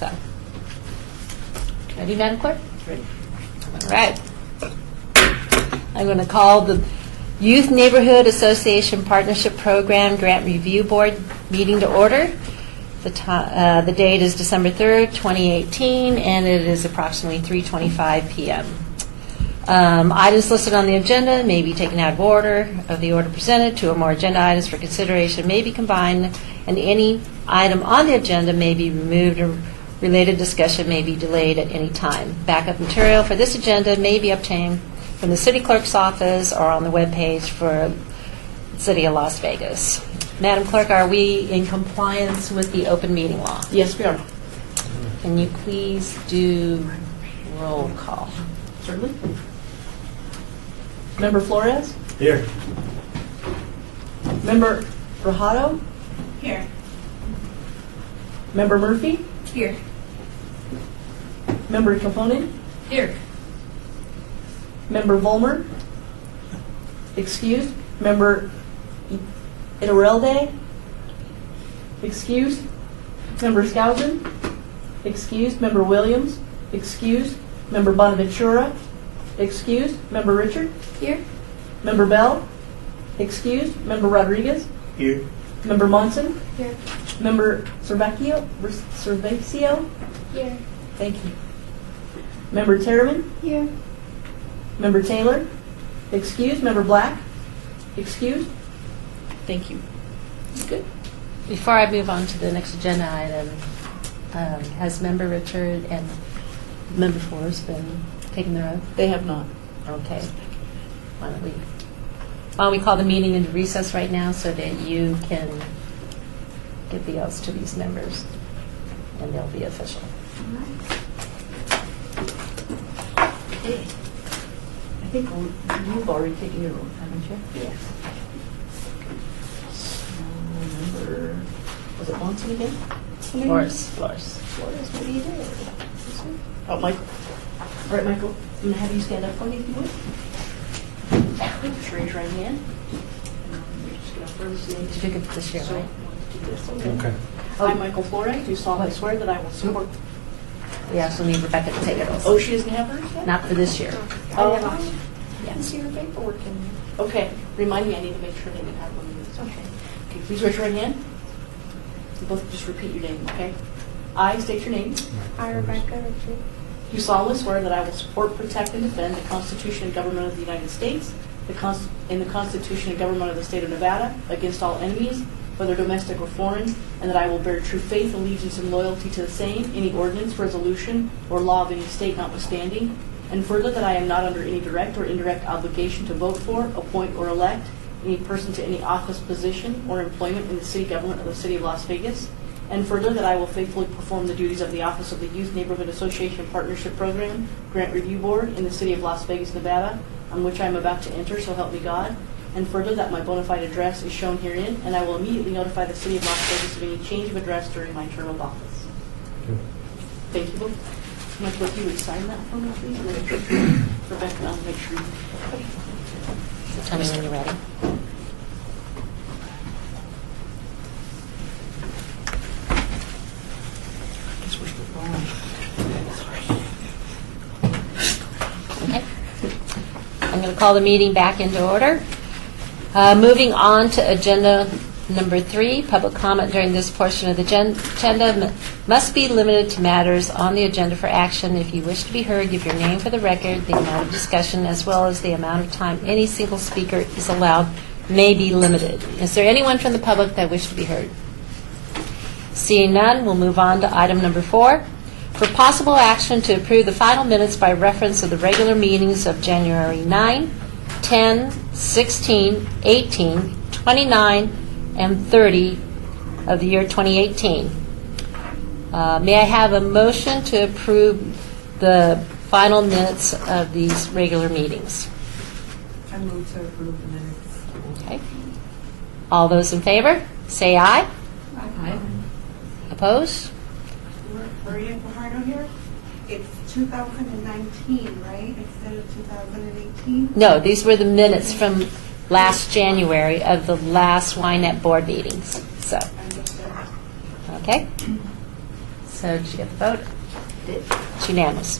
So, ready, Madam Clerk? Ready? All right. I'm going to call the Youth Neighborhood Association Partnership Program Grant Review Board meeting to order. The date is December 3rd, 2018, and it is approximately 3:25 p.m. Items listed on the agenda may be taken out of the order presented. Two or more agenda items for consideration may be combined, and any item on the agenda may be removed or related discussion may be delayed at any time. Backup material for this agenda may be obtained from the City Clerk's office or on the webpage for the City of Las Vegas. Madam Clerk, are we in compliance with the open meeting law? Yes, we are. Can you please do roll call? Certainly. Member Flores? Here. Member Rajado? Here. Member Murphy? Here. Member Capone? Here. Member Volmer? Excused. Member Iturralde? Excused. Member Skousen? Excused. Member Williams? Excused. Member Bonaventura? Excused. Member Richard? Here. Member Bell? Excused. Member Rodriguez? Here. Member Monson? Here. Member Cervacchio? Here. Thank you. Member Terriman? Here. Member Taylor? Excused. Member Black? Excused. Thank you. Good. Before I move on to the next agenda item, has Member Richard and Member Forrest been taking their oath? They have not. Okay. Why don't we call the meeting into recess right now so that you can give the oaths to these members and they'll be official. Okay. I think you've already taken your oath, haven't you? Yes. Member, was it Monson again? Flores. Flores, maybe you did. Oh, Michael. All right, Michael, I'm going to have you stand up for me if you would. Just raise your right hand. Just get up first. Did you get this year, So, right? do this, Okay. I, Michael Flores, do solemnly swear that I will support. We also need Rebecca to take it also. Oh, she doesn't have hers yet? Not for this year. Oh, I Yes. can see her paperwork in there. Okay, remind me, I need to make sure that you have one of these. Okay, please raise your right hand. You both just repeat your name, okay? I state your name. I, Rebecca Richard. Do solemnly swear that I will support, protect, and defend the Constitution and government of the United States, and the Constitution and government of the state of Nevada, against all enemies, whether domestic or foreign, and that I will bear true faith, allegiance, and loyalty to the same, any ordinance, resolution, or law of any state notwithstanding, and further that I am not under any direct or indirect obligation to vote for, appoint, or elect any person to any office, position, or employment in the city government of the City of Las Vegas, and further that I will faithfully perform the duties of the office of the Youth Neighborhood Association Partnership Program Grant Review Board in the City of Las Vegas, Nevada, on which I am about to enter, so help me God, and further that my bona fide address is shown herein, and I will immediately notify the City of Las Vegas of any change of address during my term of office. Thank you both. Michael, if you would sign that for me, please, and then Rebecca, I'll make sure. Tell me when you're ready. Okay. I'm going to call the meeting back into order. Moving on to agenda number 3, public comment during this portion of the agenda must be limited to matters on the agenda for action. If you wish to be heard, give your name for the record. The amount of discussion as well as the amount of time any single speaker is allowed may be limited. Is there anyone from the public that wish to be heard? Seeing none, we'll move on to item number 4. For possible action to approve the final minutes by reference of the regular meetings of January 9, 10, 16, 18, 29, and 30 of the year 2018. May I have a motion to approve the final minutes of these regular meetings? I move to approve the minutes. Okay. All those in favor, say aye. Aye. Opposed? Maria Fajardo here. It's 2019, right, instead of 2018? No, these were the minutes from last January of the last Ynapp board meetings. So, Understood. okay. So did you get the vote? Did. It's unanimous.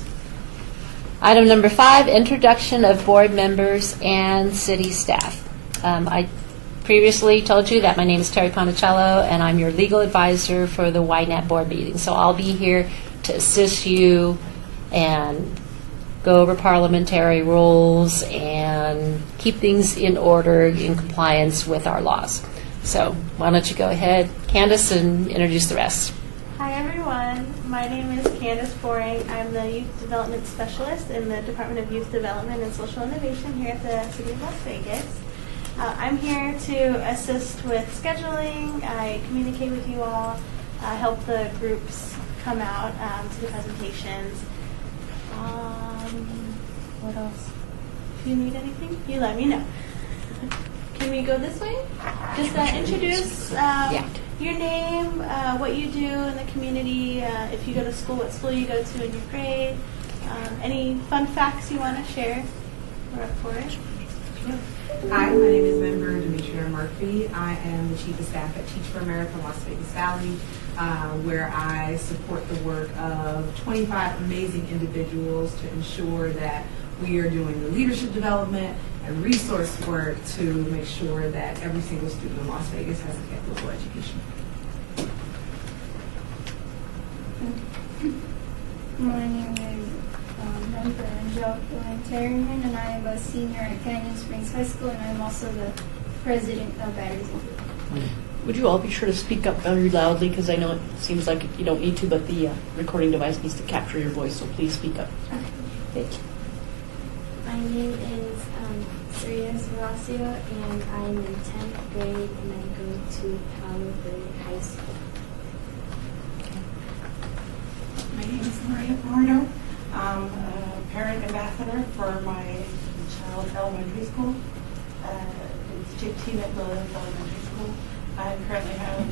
Item number 5, introduction of board members and city staff. I previously told you that my name is Terry Ponticello, and I'm your legal advisor for the Ynapp board meeting. So I'll be here to assist you and go over parliamentary rules and keep things in order in compliance with our laws. So why don't you go ahead, Candace, and introduce the rest. Hi everyone, my name is Candace Boring. I'm the Youth Development Specialist in the Department of Youth Development and Social Innovation here at the City of Las Vegas. I'm here to assist with scheduling. I communicate with you all, help the groups come out to the presentations. What else? If you need anything, you let me know. Can we go this way? Just introduce your name, what you do in the community, if you go to school, what school you go to in your grade, any fun facts you want to share. We're up for it. Hi, my name is member Demetria Murphy. I am the Chief of Staff at Teach for America Las Vegas Valley, where I support the work of 25 amazing individuals to ensure that we are doing the leadership development and resource work to make sure that every single student in Las Vegas has a equitable education. My name is member Angel Terryman, and I am a senior at Canyon Springs High School, and I'm also the president of Batteries. Would you all be sure to speak up very loudly, because I know it seems like you don't need to, but the recording device needs to capture your voice, so please speak up. Thank you. My name is Surya Sarasio, and I'm in 10th grade, and I go to Palo Verde High School. My name is Maria Pardo. I'm a parent ambassador for my child's elementary school. It's 15 at Williams Elementary School. I currently have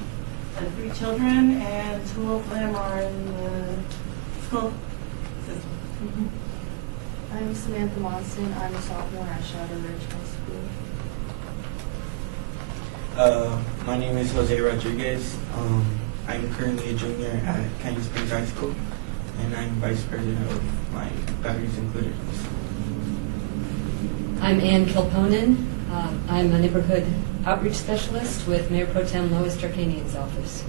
3 children, and 2 of them are in the school system. I'm Samantha Monson. I'm a sophomore at Shadow Ridge High School. My name is Jose Rodriguez. I'm currently a junior at Canyon Springs High School, and I'm vice president of my Batteries Included. I'm Ann Kilponen. I'm a neighborhood outreach specialist with Mayor Pro Tem Lois Darkanian's office.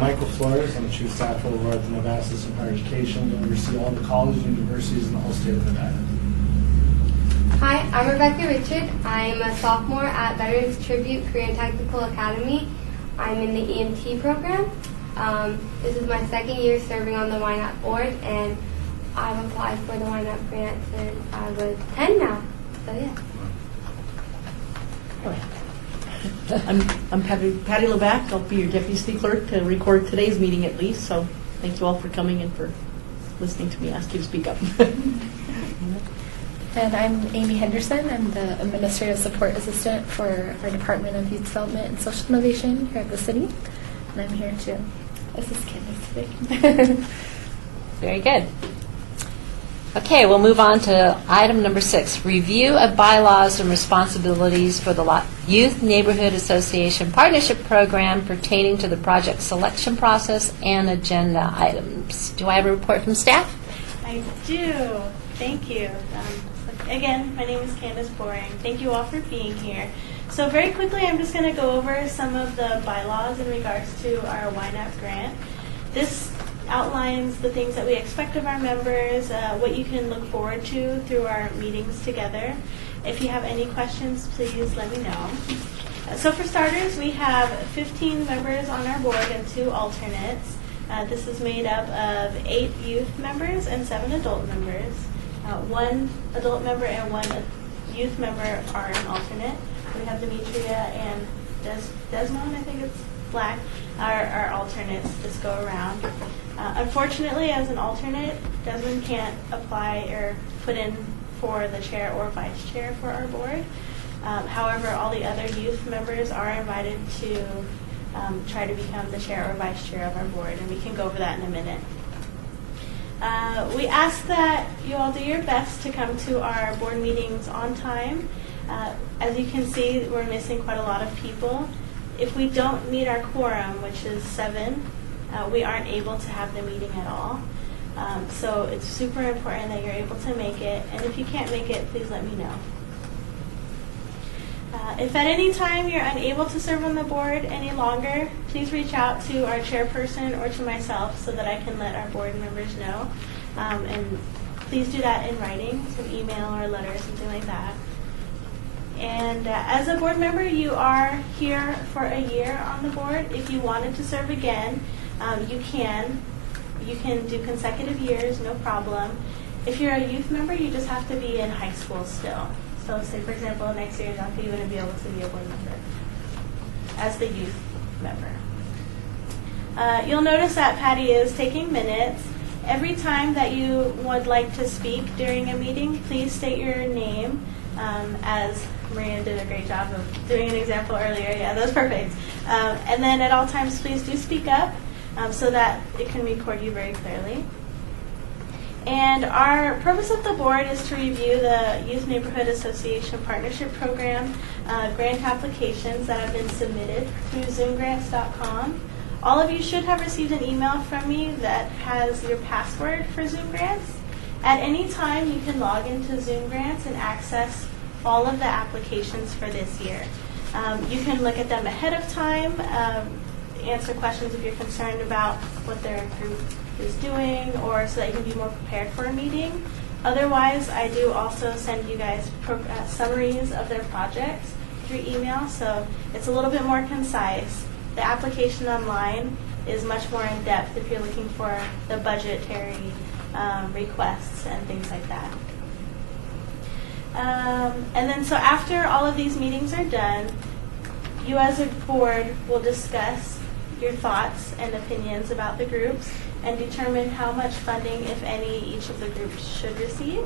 Michael Flores, I'm the chief staff over at the Nevada System of Higher Education. I oversee all the colleges and universities in the whole state of Nevada. Hi, I'm Rebecca Richard. I'm a sophomore at Veterans Tribute Korean Technical Academy. I'm in the EMT program. This is my 2nd year serving on the Ynapp board, and I've applied for the Ynapp grant since I was 10 now. So yeah. I'm Patty LeBac. I'll be your deputy city clerk to record today's meeting at least. So thank you all for coming and for listening to me ask you to speak up. And I'm Amy Henderson. I'm the Administrative Support Assistant for our Department of Youth Development and Social Innovation here at the city. And I'm here to assist Candace today. Very good. Okay, we'll move on to item number 6, review of bylaws and responsibilities for the Youth Neighborhood Association Partnership Program pertaining to the project selection process and agenda items. Do I have a report from staff? I do. Thank you. Again, my name is Candace Boring. Thank you all for being here. So very quickly, I'm just going to go over some of the bylaws in regards to our Ynapp grant. This outlines the things that we expect of our members, what you can look forward to through our meetings together. If you have any questions, please let me know. So for starters, we have 15 members on our board and 2 alternates. This is made up of 8 youth members and 7 adult members. 1 adult member and 1 youth member are an alternate. We have Demetria and Desmond, I think it's Black, our alternates this go around. Unfortunately, as an alternate, Desmond can't apply or put in for the chair or vice chair for our board. However, all the other youth members are invited to try to become the chair or vice chair of our board, and we can go over that in a minute. We ask that you all do your best to come to our board meetings on time. As you can see, we're missing quite a lot of people. If we don't meet our quorum, which is 7, we aren't able to have the meeting at all. So it's super important that you're able to make it, and if you can't make it, please let me know. If at any time you're unable to serve on the board any longer, please reach out to our chairperson or to myself so that I can let our board members know. And please do that in writing, some email or letter, something like that. And as a board member, you are here for a year on the board. If you wanted to serve again, you can. You can do consecutive years, no problem. If you're a youth member, you just have to be in high school still. So say, for example, next year you're not going to be able to be a board member as the youth member. You'll notice that Patty is taking minutes. Every time that you would like to speak during a meeting, please state your name, as Maria did a great job of doing an example earlier. Yeah, that was perfect. And then at all times, please do speak up so that it can record you very clearly. And our purpose of the board is to review the Youth Neighborhood Association Partnership Program grant applications that have been submitted through zoomgrants.com. All of you should have received an email from me that has your password for Zoom Grants. At any time, you can log into Zoom Grants and access all of the applications for this year. You can look at them ahead of time, answer questions if you're concerned about what their group is doing, or so that you can be more prepared for a meeting. Otherwise, I do also send you guys summaries of their projects through email, so it's a little bit more concise. The application online is much more in depth if you're looking for the budgetary requests and things like that. And then so after all of these meetings are done, you as a board will discuss your thoughts and opinions about the groups and determine how much funding, if any, each of the groups should receive.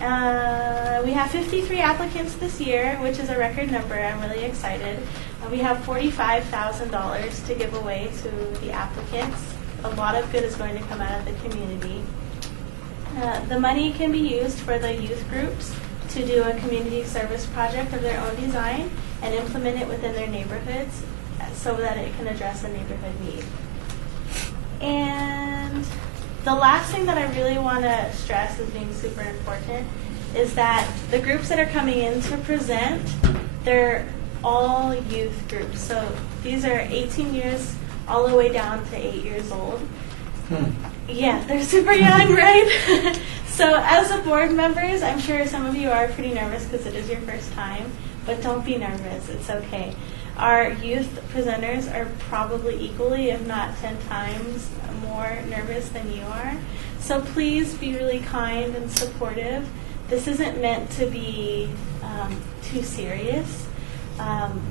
We have 53 applicants this year, which is a record number. I'm really excited. We have $45,000 to give away to the applicants. A lot of good is going to come out of the community. The money can be used for the youth groups to do a community service project of their own design and implement it within their neighborhoods so that it can address a neighborhood need. And the last thing that I really want to stress as being super important is that the groups that are coming in to present, they're all youth groups. So these are 18 years all the way down to 8 years old. Yeah, they're super young, right? So as a board members, I'm sure some of you are pretty nervous because it is your first time, but don't be nervous. It's okay. Our youth presenters are probably equally, if not 10 times more nervous than you are. So please be really kind and supportive. This isn't meant to be too serious.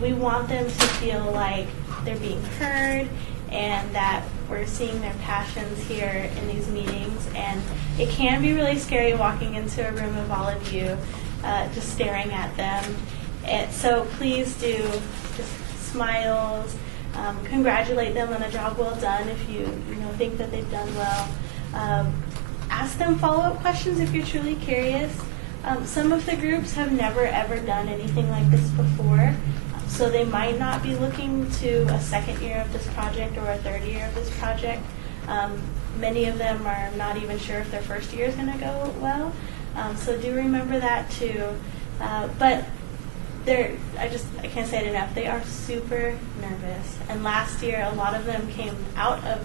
We want them to feel like they're being heard and that we're seeing their passions here in these meetings. And it can be really scary walking into a room of all of you just staring at them. And so please do just smiles, congratulate them on a job well done if you think that they've done well. Ask them follow-up questions if you're truly curious. Some of the groups have never ever done anything like this before, so they might not be looking to a second year of this project or a third year of this project. Many of them are not even sure if their first year is going to go well, so do remember that too. But I can't say it enough, they are super nervous. And last year, a lot of them came out of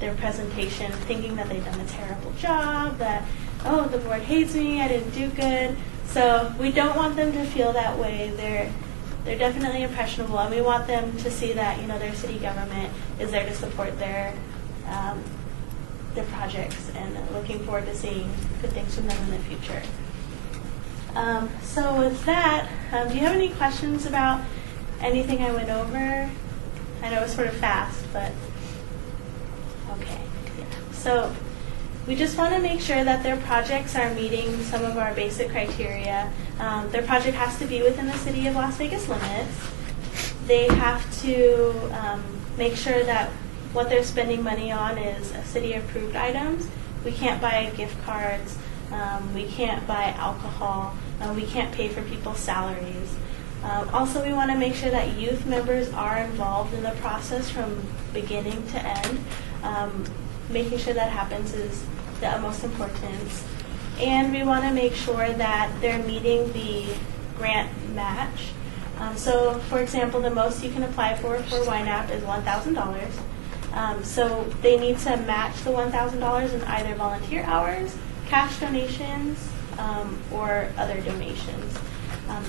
their presentation thinking that they'd done a terrible job, that, oh, the board hates me, I didn't do good. So we don't want them to feel that way. They're definitely impressionable, and we want them to see that, their city government is there to support their projects, and looking forward to seeing good things from them in the future. So with that, do you have any questions about anything I went over? I know it was sort of fast, but okay. Yeah. So we just want to make sure that their projects are meeting some of our basic criteria. Their project has to be within the city of Las Vegas limits. They have to make sure that what they're spending money on is city-approved items. We can't buy gift cards. We can't buy alcohol. We can't pay for people's salaries. Also, we want to make sure that youth members are involved in the process from beginning to end. Making sure that happens is the utmost importance. And we want to make sure that they're meeting the grant match. So, for example, the most you can apply for Ynapp is $1,000. So they need to match the $1,000 in either volunteer hours, cash donations, or other donations.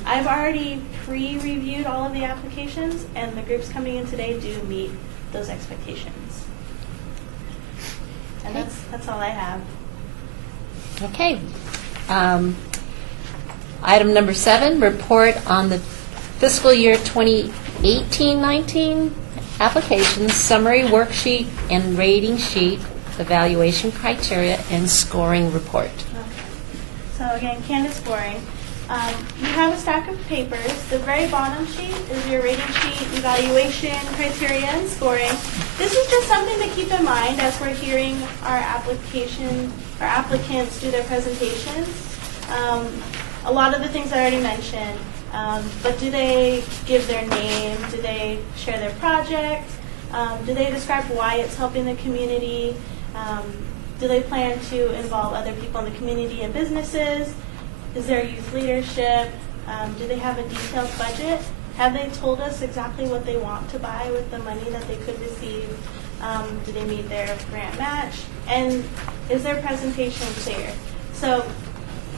I've already pre-reviewed all of the applications, and the groups coming in today do meet those expectations. And that's all I have. Okay. Item number 7, report on the fiscal year 2018-19 applications, summary worksheet and rating sheet, evaluation criteria, and scoring report. Okay. So again, Candace Boring. You have a stack of papers. The very bottom sheet is your rating sheet, evaluation criteria, and scoring. This is just something to keep in mind as we're hearing our applicants do their presentations. A lot of the things I already mentioned, but do they give their name? Do they share their project? Do they describe why it's helping the community? Do they plan to involve other people in the community and businesses? Is there youth leadership? Do they have a detailed budget? Have they told us exactly what they want to buy with the money that they could receive? Do they meet their grant match? And is their presentation clear? So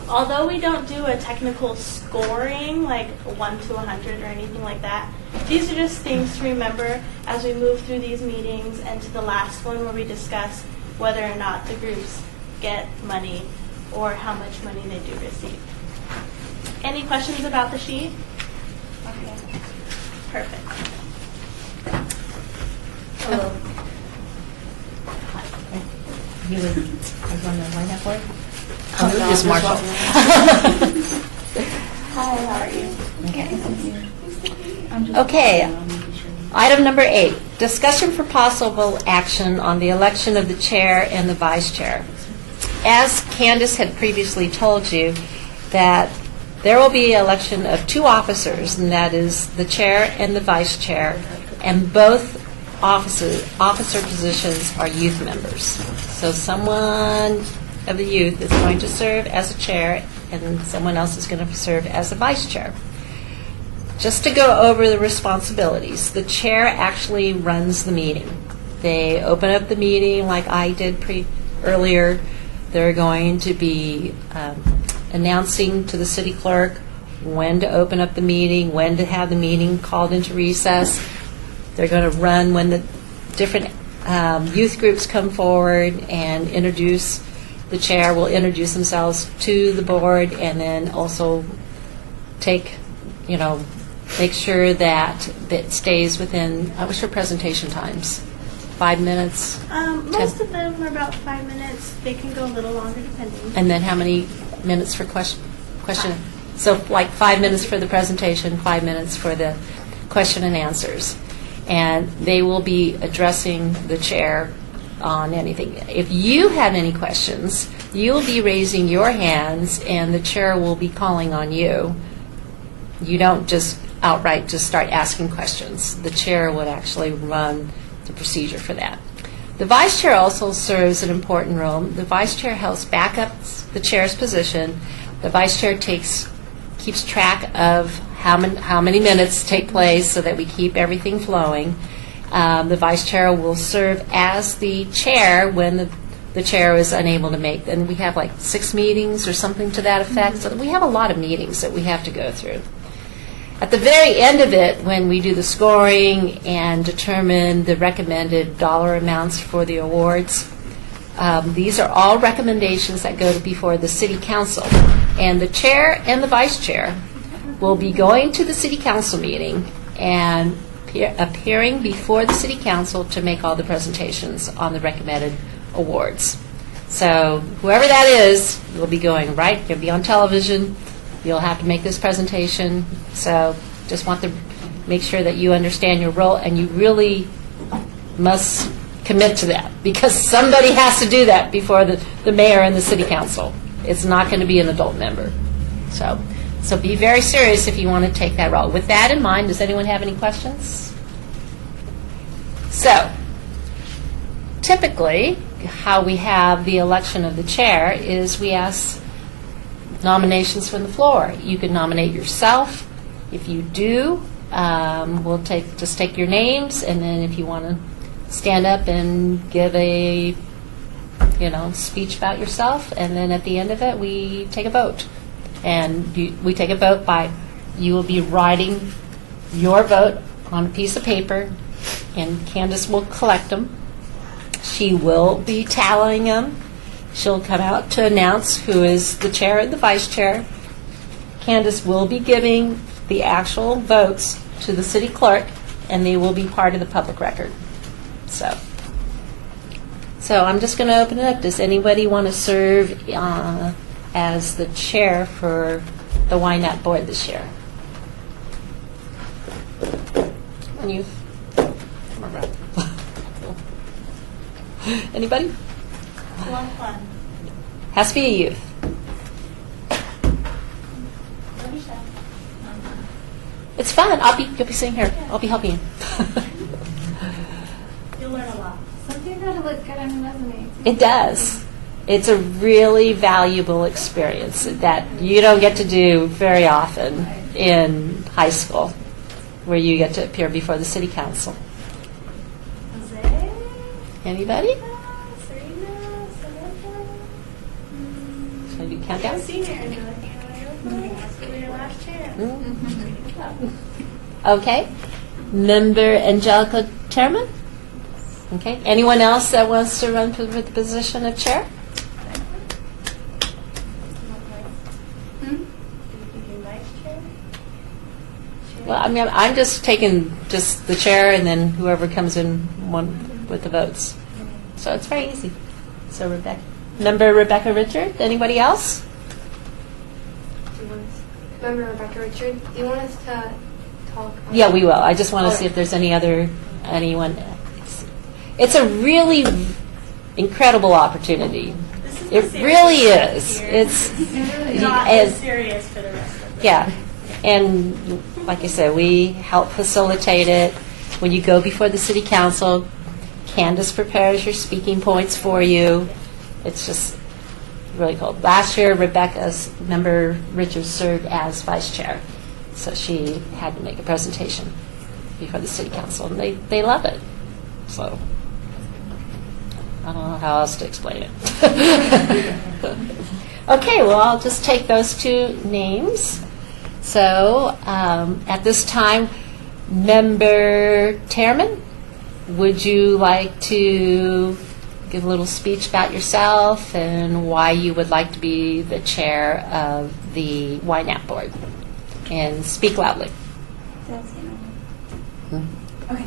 although we don't do a technical scoring, like 1 to 100 or anything like that, these are just things to remember as we move through these meetings and to the last one where we discuss whether or not the groups get money or how much money they do receive. Any questions about the sheet? Okay. Perfect. Hello. You would on the Ynapp board? Oh, just Marshall. Hi, how are you? Okay. Item number 8, discussion for possible action on the election of the chair and the vice chair. As Candace had previously told you, that there will be election of 2 officers, and that is the chair and the vice chair, and both officer positions are youth members. So someone of the youth is going to serve as a chair, and someone else is going to serve as a vice chair. Just to go over the responsibilities, the chair actually runs the meeting. They open up the meeting like I did earlier. They're going to be announcing to the city clerk when to open up the meeting, when to have the meeting called into recess. They're going to run when the different youth groups come forward and introduce. The chair will introduce themselves to the board, and then also make sure that it stays within, what's your presentation times? 5 minutes? Most of them are about 5 minutes. They can go a little longer depending. And then how many minutes for question? So like 5 minutes for the presentation, 5 minutes for the question and answers. And they will be addressing the chair on anything. If you have any questions, you'll be raising your hands and the chair will be calling on you. You don't just outright just start asking questions. The chair would actually run the procedure for that. The vice chair also serves an important role. The vice chair helps back up the chair's position. The vice chair keeps track of how many minutes take place so that we keep everything flowing. The vice chair will serve as the chair when the chair is unable to make. And we have like 6 meetings or something to that effect. So we have a lot of meetings that we have to go through. At the very end of it, when we do the scoring and determine the recommended dollar amounts for the awards, these are all recommendations that go before the city council. And the chair and the vice chair will be going to the city council meeting and appearing before the city council to make all the presentations on the recommended awards. So whoever that is will be going right. You'll be on television. You'll have to make this presentation. So just want to make sure that you understand your role, and you really must commit to that, because somebody has to do that before the mayor and the city council. It's not going to be an adult member. So So be very serious if you want to take that role. With that in mind, does anyone have any questions? So, typically, how we have the election of the chair is we ask nominations from the floor. You can nominate yourself. If you do, we'll just take your names, and then if you want to stand up and give a speech about yourself, and then at the end of it, we take a vote. And we take a vote by, you will be writing your vote on a piece of paper, and Candace will collect them. She will be tallying them. She'll come out to announce who is the chair and the vice chair. Candace will be giving the actual votes to the city clerk, and they will be part of the public record. So I'm just going to open it up. Does anybody want to serve as the chair for the Ynapp board this year? And you? Come around. Anybody? A lot of fun. Has to be a youth. Love your stuff. It's fun. You'll be sitting here. I'll be helping you. You'll learn a lot. Something that'll look good on your resume. It does. It's a really valuable experience that you don't get to do very often in high school, where you get to appear before the city council. Jose, Anybody? Serena, Samantha. Should I do countdown? Senior, and you're like, this will be your last chance. Okay. Member Angelica Terman? Okay. Anyone else that wants to run for the position of chair? Well, I'm just taking just the chair and then whoever comes in one with the votes. So it's very easy. So Member Rebecca Richard, anybody else? Member Rebecca Richard, do you want us to talk? Yeah, we will. I just want to see if there's anyone. It's a really incredible opportunity. It really is. It's not as serious for the rest of it. Yeah. And like I said, we help facilitate it. When you go before the city council, Candace prepares your speaking points for you. It's just really cool. Last year, Member Richards served as vice chair. So she had to make a presentation before the city council, and they love it. So I don't know how else to explain it. Okay, well, I'll just take those two names. So at this time, Member Terman, would you like to give a little speech about yourself and why you would like to be the chair of the Ynapp board? And speak loudly. That's it. Okay.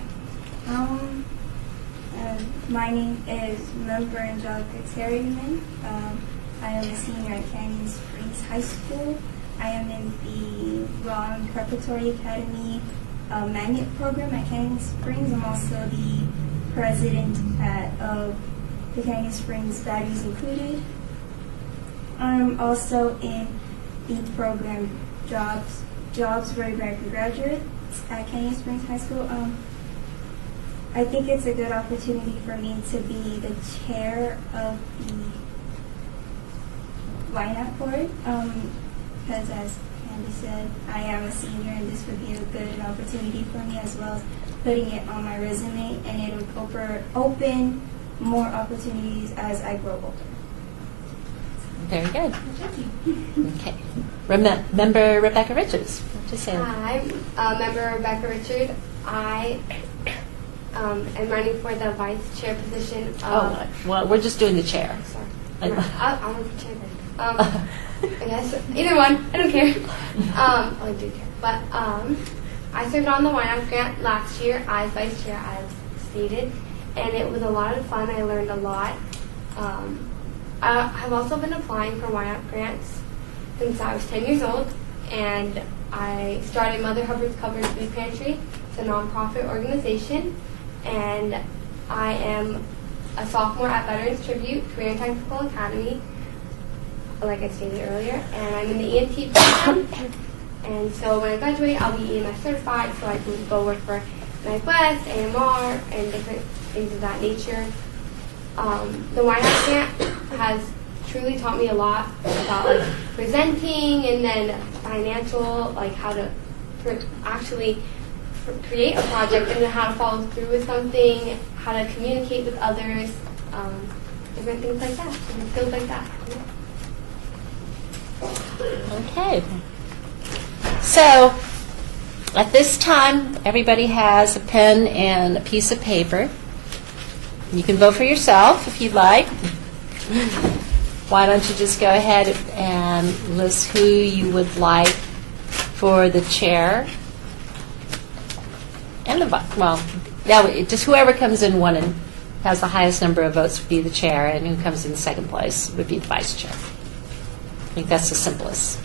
My name is Member Angelica Terryman. I am a senior at Canyon Springs High School. I am in the Ron Preparatory Academy magnet program at Canyon Springs. I'm also the president of the Canyon Springs Values Included. I'm also in the program Jobs for American Graduates at Canyon Springs High School. I think it's a good opportunity for me to be the chair of the Ynapp board. Because as Candy said, I am a senior, and this would be a good opportunity for me, as well as putting it on my resume, and it would open more opportunities as I grow older. Very good. Okay. Member Rebecca Richards. What you say? Hi, I'm Member Rebecca Richard. I am running for the vice chair position. Well, we're just doing the chair. Sorry. I'm a chair. I guess either one. I don't care. I do care. But I served on the Ynapp grant last year as vice chair, as stated, and it was a lot of fun. I learned a lot. I've also been applying for Ynapp grants since I was 10 years old, and I started Mother Hubbard's Covered Food Pantry. It's a nonprofit organization, and I am a sophomore at Veterans Tribute Career and Technical Academy. like I stated earlier, and I'm in the EMT program. And so when I graduate, I'll be EMS certified, so I can go work for Ynapp West, AMR, and different things of that nature. The White House grant has truly taught me a lot about like presenting, and then financial, like how to actually create a project, and then how to follow through with something, how to communicate with others, different things like that, different skills like that. Okay. So, at this time, everybody has a pen and a piece of paper. You can vote for yourself if you'd like. Why don't you just go ahead and list who you would like for the chair and the just whoever comes in one and has the highest number of votes would be the chair, and who comes in second place would be the vice chair. I think that's the simplest.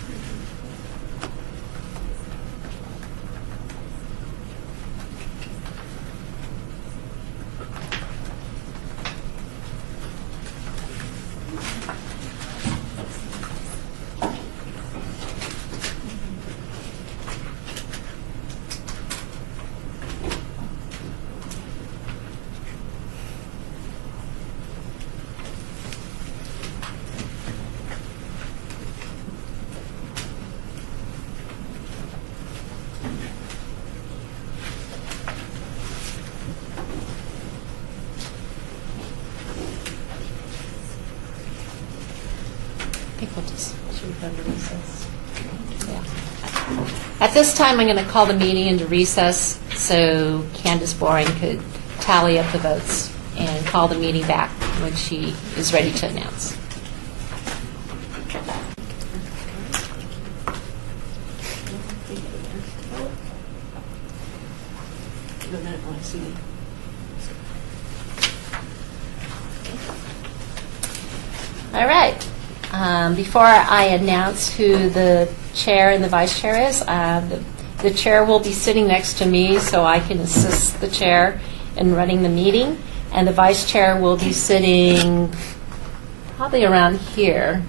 At this time, I'm going to call the meeting into recess so Candace Boring could tally up the votes and call the meeting back when she is ready to announce. All right. Before I announce who the chair and the vice chair is, the chair will be sitting next to me so I can assist the chair in running the meeting, and the vice chair will be sitting probably around here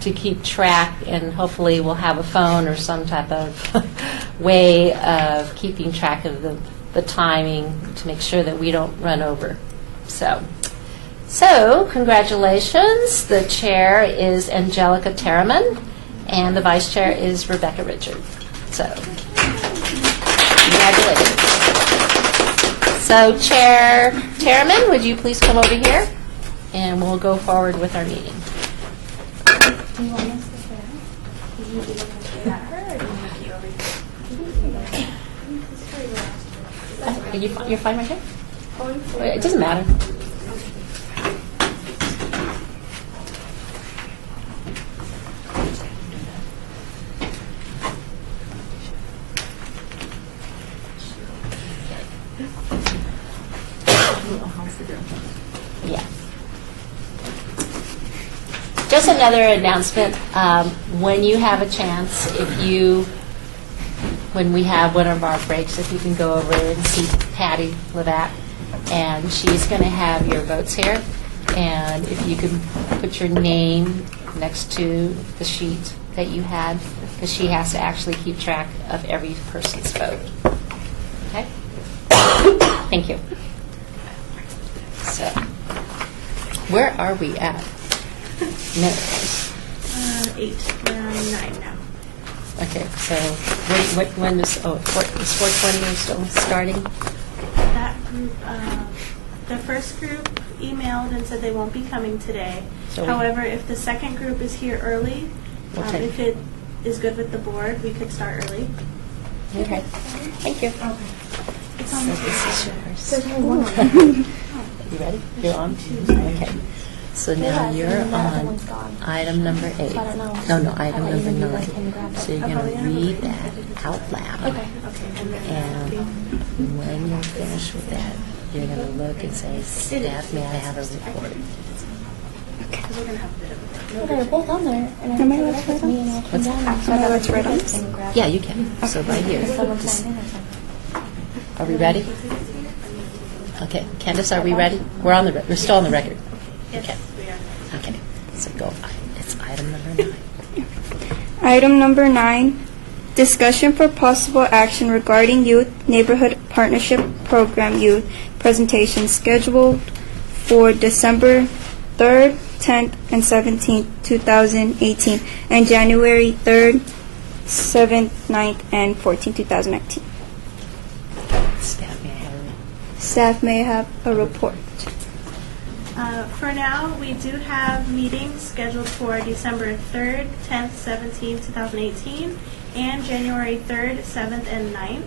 to keep track, and hopefully we'll have a phone or some type of way of keeping track of the timing to make sure that we don't run over. So, congratulations. The chair is Angelica Terriman, and the vice chair is Rebecca Richard. So, congratulations. So, Chair Terriman, would you please come over here, and we'll go forward with our meeting. Do you want us to sit down? Do you want to sit at her, or do you want to be over here? You're fine right here? It doesn't matter. Yeah. Just another announcement. When you have a chance, when we have one of our breaks, if you can go over and see Patty Levac, and she's going to have your votes here. And if you can put your name next to the sheet that you had, because she has to actually keep track of every person's vote. Okay? Thank you. So, where are we at? Minutes. 8. We're on 9 now. Okay, so when is, it's 4:20 we're still starting? That group, the first group emailed and said they won't be coming today. So However, if the second group is here early, Okay. if it is good with the board, we could start early. Okay, thank you. It's on So the this is yours. You ready? You're on? Okay. So now you're on item number 8. No, item number 9. So you're going to read that out loud. Okay. And when you're finished with that, you're going to look and say, staff, may I have a report? Because we're going to have a bit of Well, they're both on there, and I can take it up with me, and I'll come down and grab it right on. Yeah, you can. So right here. Someone Just- signed in or something. Are we ready? Okay. Candace, are we ready? We're still on the record. Yes, Okay. we are. Okay. So go. It's It's item number 9. Item number 9, discussion for possible action regarding Youth Neighborhood Partnership Program Youth presentation scheduled for December 3rd, 10th, and 17th, 2018, and January 3rd, 7th, 9th, and 14th, 2019. Staff may have a report. For now, we do have meetings scheduled for December 3rd, 10th, 17th, 2018, and January 3rd, 7th, and 9th.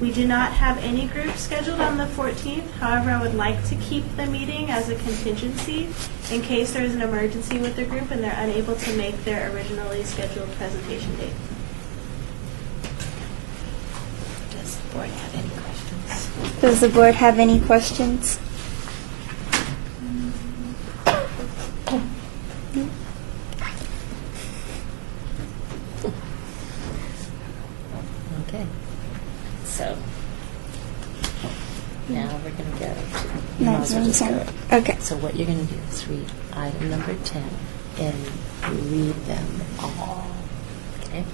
We do not have any groups scheduled on the 14th. However, I would like to keep the meeting as a contingency in case there is an emergency with the group and they're unable to make their originally scheduled presentation date. Does the board have any questions? Does the board have any questions? Okay. So now we're going to go to. No, might as well just go. Okay. So what you're going to do is read item number 10 and read them all. Okay?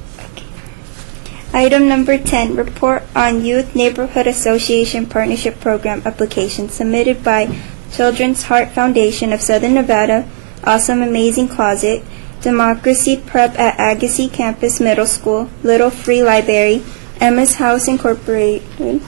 Item number 10, report on Youth Neighborhood Association Partnership Program application submitted by Children's Heart Foundation of Southern Nevada, Awesome Amazing Closet, Democracy Prep at Agassiz Campus Middle School, Little Free Library, Emma's House Incorporated,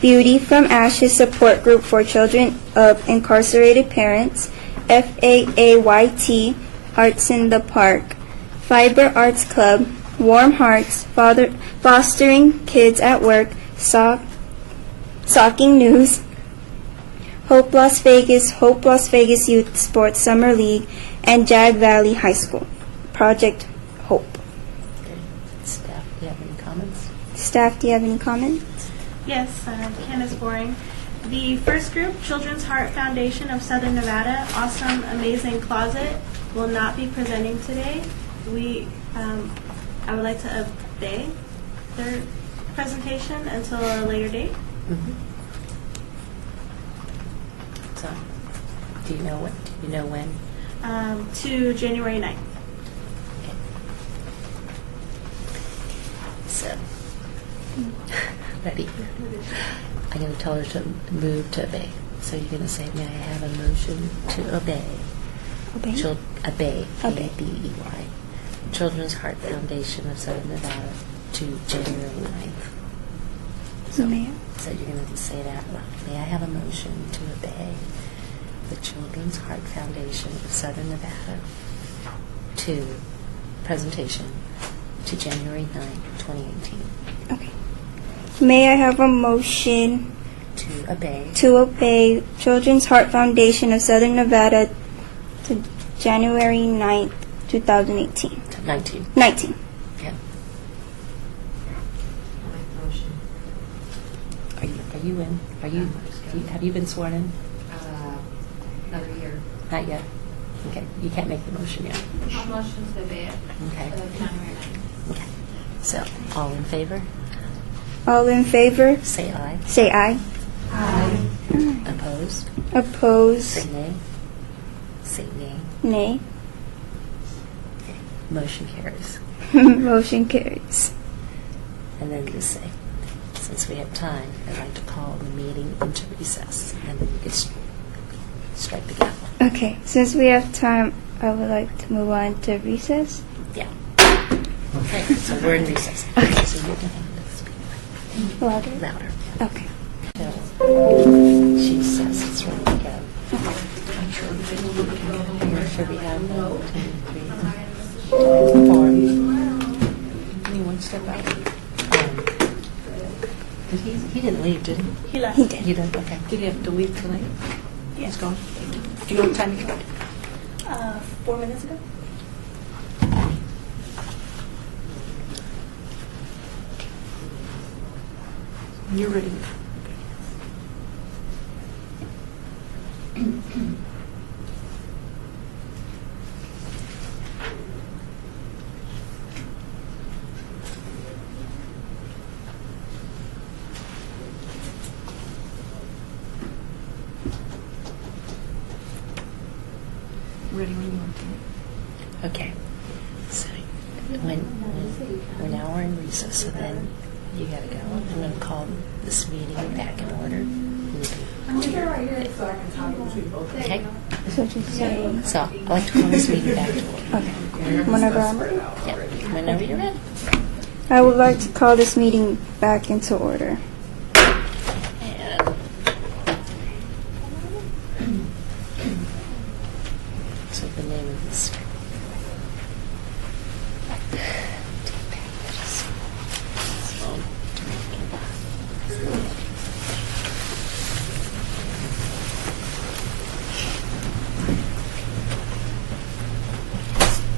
Beauty from Ashes Support Group for Children of Incarcerated Parents, FAAYT, Arts in the Park, Fiber Arts Club, Warm Hearts, Fostering Kids at Work, Socking News, Hope Las Vegas Youth Sports Summer League, and Jag Valley High School. Project Hope. Okay. Staff, do you have any comments? Staff, do you have any comments? Yes, Candace Boring. The first group, Children's Heart Foundation of Southern Nevada, Awesome Amazing Closet, will not be presenting today. I would like to obey their presentation until a later date. So, do you know what? Do you know when? To January 9th. Okay. So, ready? I'm going to tell her to move to obey. So you're going to say, may I have a motion to obey? Obey? Obey. Obey. A-B-E-Y. Children's Heart Foundation of Southern Nevada to January 9th. So, Ma'am. so you're going to say that. May I have a motion to obey the Children's Heart Foundation of Southern Nevada to presentation to January 9th, 2018. Okay. May I have a motion To obey Children's Heart Foundation of Southern Nevada to January 9th, 2018. 19. 19. Yeah. Are you in? Have you been sworn in? Another year. Not yet. Okay. You can't make the motion yet. I'll motion to obey it. Okay. January 9th. Okay. So, all in favor? All in favor, Say aye. say aye. Opposed? Opposed, Say nay. Say nay. nay. Okay. Motion carries. Motion carries. And then just say, since we have time, I'd like to call the meeting into recess. And then you can strike the gavel. Okay, since we have time, I would like to move on to recess. Yeah. Okay, so we're in recess. Okay. So you're going to speak Louder. louder. Okay. She says it's ready to go. Here, should we have 1, 2, 3, 4? Anyone step out? He didn't leave, did he? He left. He did. He did? Okay. Did he have to leave tonight? Yeah. He's gone? Do you know what time he got? 4 minutes ago. You're ready. Ready when you want to. Okay. So we're now in recess, so then you got to go. I'm going to call this meeting back in order. I'm here right here so I can toggle between both. Okay. So just say, So I'd like to call this meeting back to order. okay. Whenever I'm ready. Yeah. Whenever you're ready. I would like to call this meeting back into order. And so the name of this.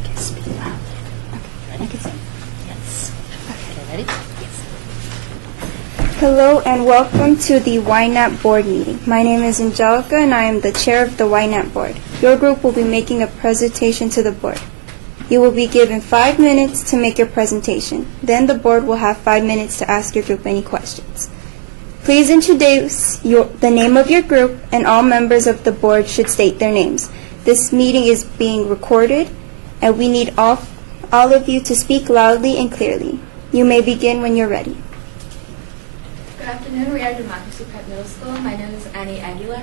Okay, speak loud. Ready? Yes. Okay, ready? Yes. Hello and welcome to the Ynapp board meeting. My name is Angelica and I am the chair of the Ynapp board. Your group will be making a presentation to the board. You will be given 5 minutes to make your presentation. Then the board will have 5 minutes to ask your group any questions. Please introduce the name of your group, and all members of the board should state their names. This meeting is being recorded, and we need all of you to speak loudly and clearly. You may begin when you're ready. Good afternoon. We are Democracy Prep Middle School. My name is Annie Aguilar.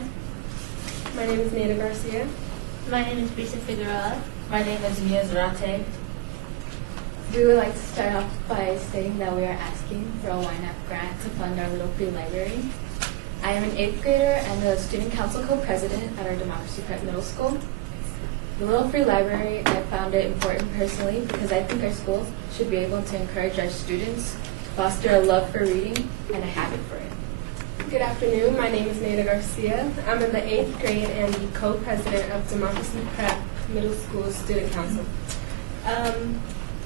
My name is Nina Garcia. My name is Brisa Figueroa. My name is Mia Zarate. We would like to start off by stating that we are asking for a Ynapp grant to fund our Little Free Library. I am an 8th grader and the Student Council Co-President at our Democracy Prep Middle School. The Little Free Library, I found it important personally because I think our school should be able to encourage our students, foster a love for reading, and a habit for it. Good afternoon. My name is Nina Garcia. I'm in the 8th grade and the co-president of Democracy Prep Middle School Student Council.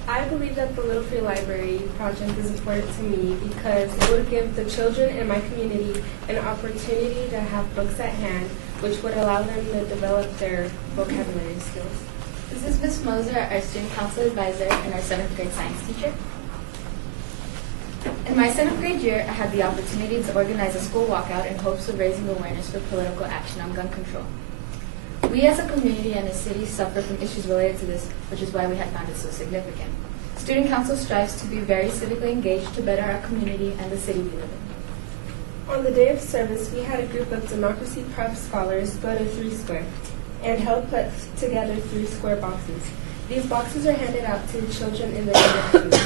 I believe that the Little Free Library project is important to me because it would give the children in my community an opportunity to have books at hand, which would allow them to develop their vocabulary skills. This is Ms. Moser, our Student Council Advisor and our 7th grade science teacher. In my 7th grade year, I had the opportunity to organize a school walkout in hopes of raising awareness for political action on gun control. We as a community and a city suffer from issues related to this, which is why we had found it so significant. Student Council strives to be very civically engaged to better our community and the city we live in. On the day of service, we had a group of Democracy Prep scholars go to 3 Square and help put together 3 square boxes. These boxes are handed out to the children in the neighborhood.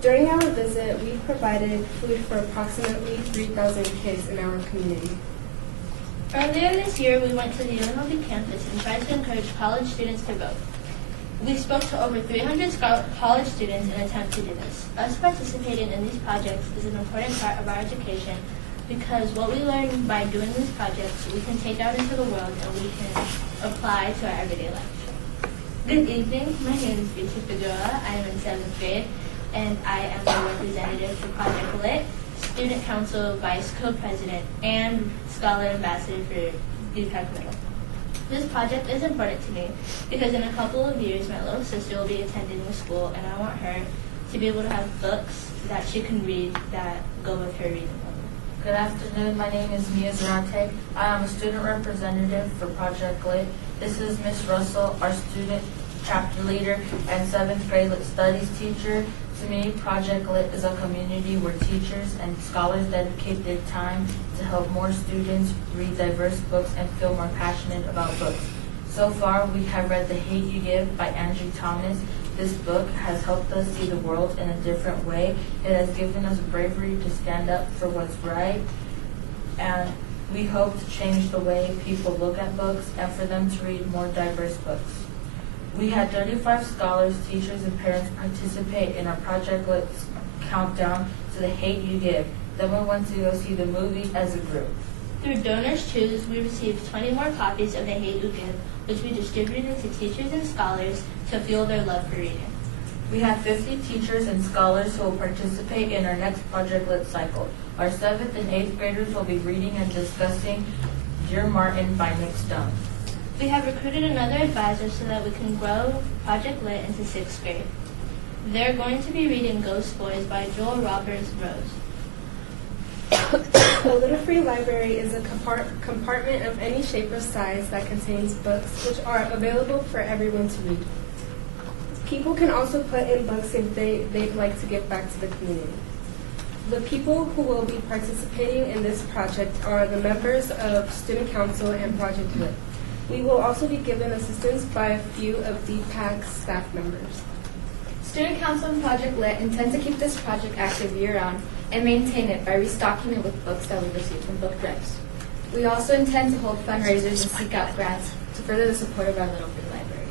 During our visit, we provided food for approximately 3,000 kids in our community. Earlier this year, we went to the UNLV campus and tried to encourage college students to vote. We spoke to over 300 college students in an attempt to do this. Us participating in these projects is an important part of our education because what we learn by doing these projects, we can take out into the world and we can apply to our everyday life. Good evening. My name is Brisa Figueroa. I am in 7th grade, and I am the representative for Project Lit, Student Council Vice Co-President, and Scholar Ambassador for UPEC Middle. This project is important to me because in a couple of years, my little sister will be attending the school, and I want her to be able to have books that she can read that go with her reading level. Good afternoon. My name is Mia Zarate. I am a student representative for Project Lit. This is Ms. Russell, our student chapter leader and 7th grade Lit Studies teacher. To me, Project Lit is a community where teachers and scholars dedicate their time to help more students read diverse books and feel more passionate about books. So far, we have read The Hate You Give by Angie Thomas. This book has helped us see the world in a different way. It has given us bravery to stand up for what's right, and we hope to change the way people look at books and for them to read more diverse books. We had 35 scholars, teachers, and parents participate in our Project Lit countdown to The Hate You Give. Then we went to go see the movie as a group. Through Donors Choose, we received 20 more copies of The Hate You Give, which we distributed to teachers and scholars to fuel their love for reading. We have 50 teachers and scholars who will participate in our next Project Lit cycle. Our 7th and 8th graders will be reading and discussing Dear Martin by Nick Stone. We have recruited another advisor so that we can grow Project Lit into 6th grade. They're going to be reading Ghost Boys by Joel Roberts Rose. The Little Free Library is a compartment of any shape or size that contains books which are available for everyone to read. People can also put in books if they'd like to give back to the community. The people who will be participating in this project are the members of Student Council and Project Lit. We will also be given assistance by a few of DPAC's staff members. Student Council and Project Lit intend to keep this project active year-round and maintain it by restocking it with books that we receive from book drives. We also intend to hold fundraisers and seek out grants to further the support of our Little Free Library.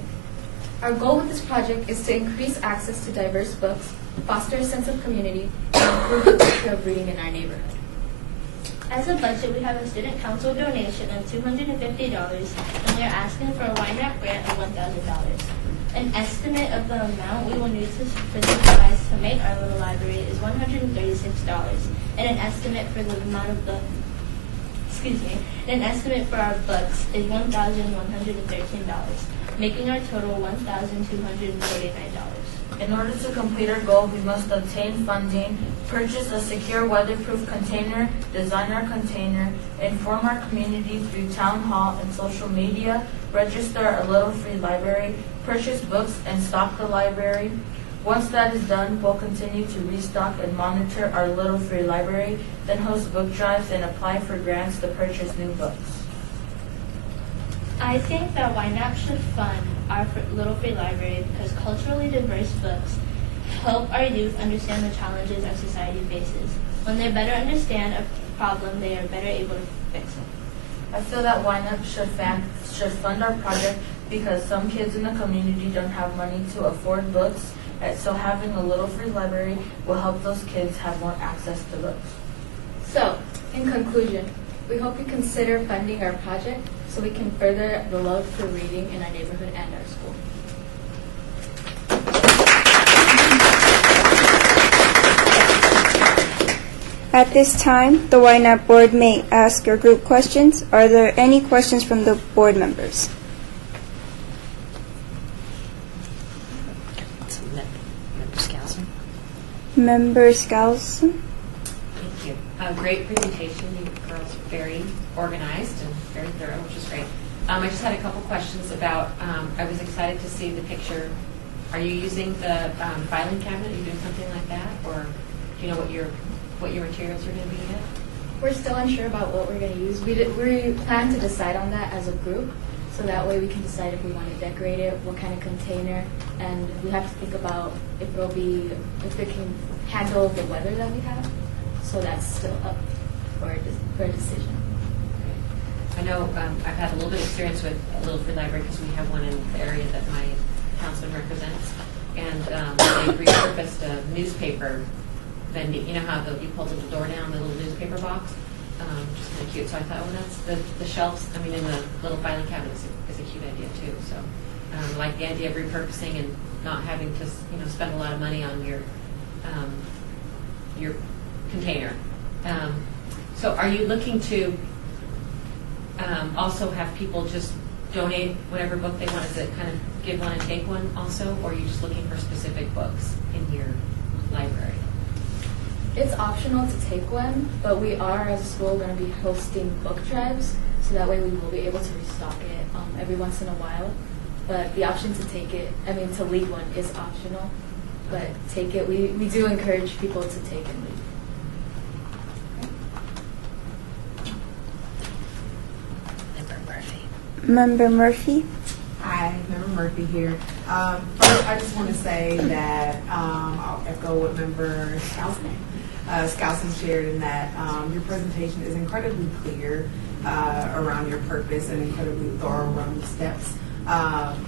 Our goal with this project is to increase access to diverse books, foster a sense of community, and improve the culture of reading in our neighborhood. As a budget, we have a student council donation of $250, and we are asking for a Ynapp grant of $1,000. An estimate of the amount we will need for the supplies to make our little library is $136, and an estimate for the amount of an estimate for our books is $1,113, making our total $1,249. In order to complete our goal, we must obtain funding, purchase a secure weatherproof container, design our container, inform our community through town hall and social media, register a Little Free Library, purchase books, and stock the library. Once that is done, we'll continue to restock and monitor our Little Free Library, then host book drives and apply for grants to purchase new books. I think that Ynapp should fund our Little Free Library because culturally diverse books help our youth understand the challenges our society faces. When they better understand a problem, they are better able to fix it. I feel that Ynapp should fund our project because some kids in the community don't have money to afford books, and so having a Little Free Library will help those kids have more access to books. So, in conclusion, we hope you consider funding our project so we can further the love for reading in our neighborhood and our school. At this time, the Ynapp board may ask your group questions. Are there any questions from the board members? Member Skousen. Member Skousen? Thank you. Great presentation. You girls are very organized and very thorough, which is great. I just had a couple questions about, I was excited to see the picture. Are you using the filing cabinet? Are you doing something like that? Or do you know what your materials are going to be yet? We're still unsure about what we're going to use. We plan to decide on that as a group, so that way we can decide if we want to decorate it, what kind of container, and we have to think about if it can handle the weather that we have. So that's still up for a decision. I know I've had a little bit of experience with a Little Free Library because we have one in the area that my councilman represents, and they repurposed a newspaper vending. You know how you pull the door down, the little newspaper box, just kind of cute. So I thought, that's the shelves. I mean, in the little filing cabinet is a cute idea too. So I like the idea of repurposing and not having to spend a lot of money on your container. So are you looking to also have people just donate whatever book they want? Is it kind of give one and take one also, or are you just looking for specific books in your library? It's optional to take one, but we are, as a school, going to be hosting book drives, so that way we will be able to restock it every once in a while. But the option to to leave one is optional, but take it. We do encourage people to take and leave. Member Murphy? Hi, Member Murphy here. First, I just want to say that I'll echo what Member Skousen shared in that your presentation is incredibly clear around your purpose and incredibly thorough around the steps.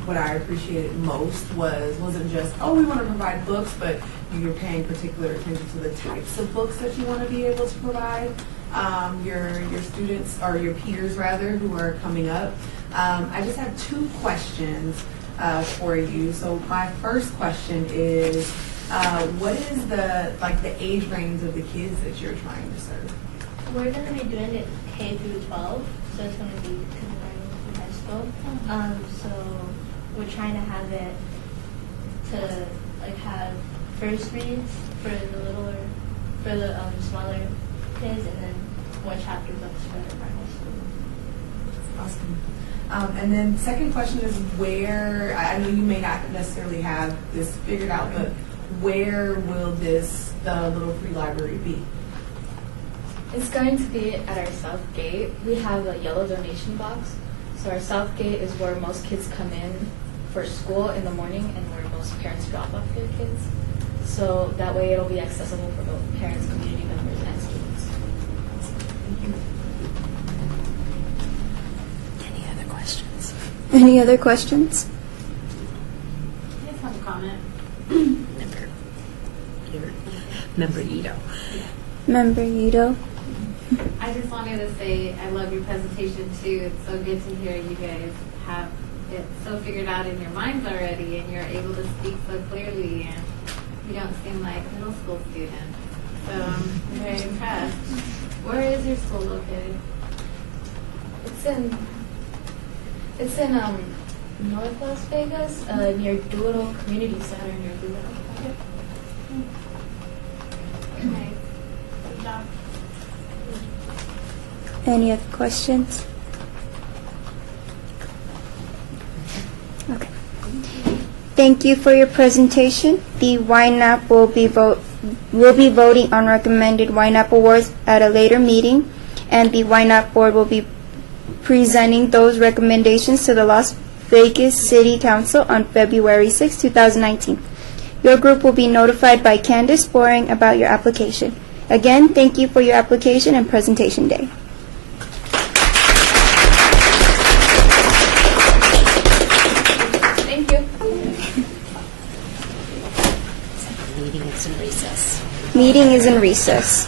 What I appreciated most wasn't just, we want to provide books, but you're paying particular attention to the types of books that you want to be able to provide your students, or your peers rather, who are coming up. I just have two questions for you. So my first question is, what is the age range of the kids that you're trying to serve? We're going to be doing it K through 12, so it's going to be kindergarten through high school. So we're trying to have it to have first reads for the smaller kids, and then more chapter books for the high school. Awesome. And then second question is where, I know you may not necessarily have this figured out, but where will the Little Free Library be? It's going to be at our south gate. We have a yellow donation box. So our south gate is where most kids come in for school in the morning and where most parents drop off their kids. So that way it'll be accessible for both parents, community members, and students. Any other questions? Any other questions? I just have a comment. Member Ito. Member Yudo. I just wanted to say I love your presentation too. It's so good to hear you guys have it so figured out in your minds already and you're able to speak so clearly and you don't seem like middle school students. So I'm very impressed. Where is your school located? It's in North Las Vegas, near Doolittle Community Center near Doolittle. Nice. Good job. Any other questions? Okay. Thank you for your presentation. The Ynapp will be voting on recommended Ynapp awards at a later meeting, and the Ynapp board will be presenting those recommendations to the Las Vegas City Council on February 6, 2019. Your group will be notified by Candace Boring about your application. Again, thank you for your application and presentation day. Thank you. Meeting is in recess. Meeting is in recess.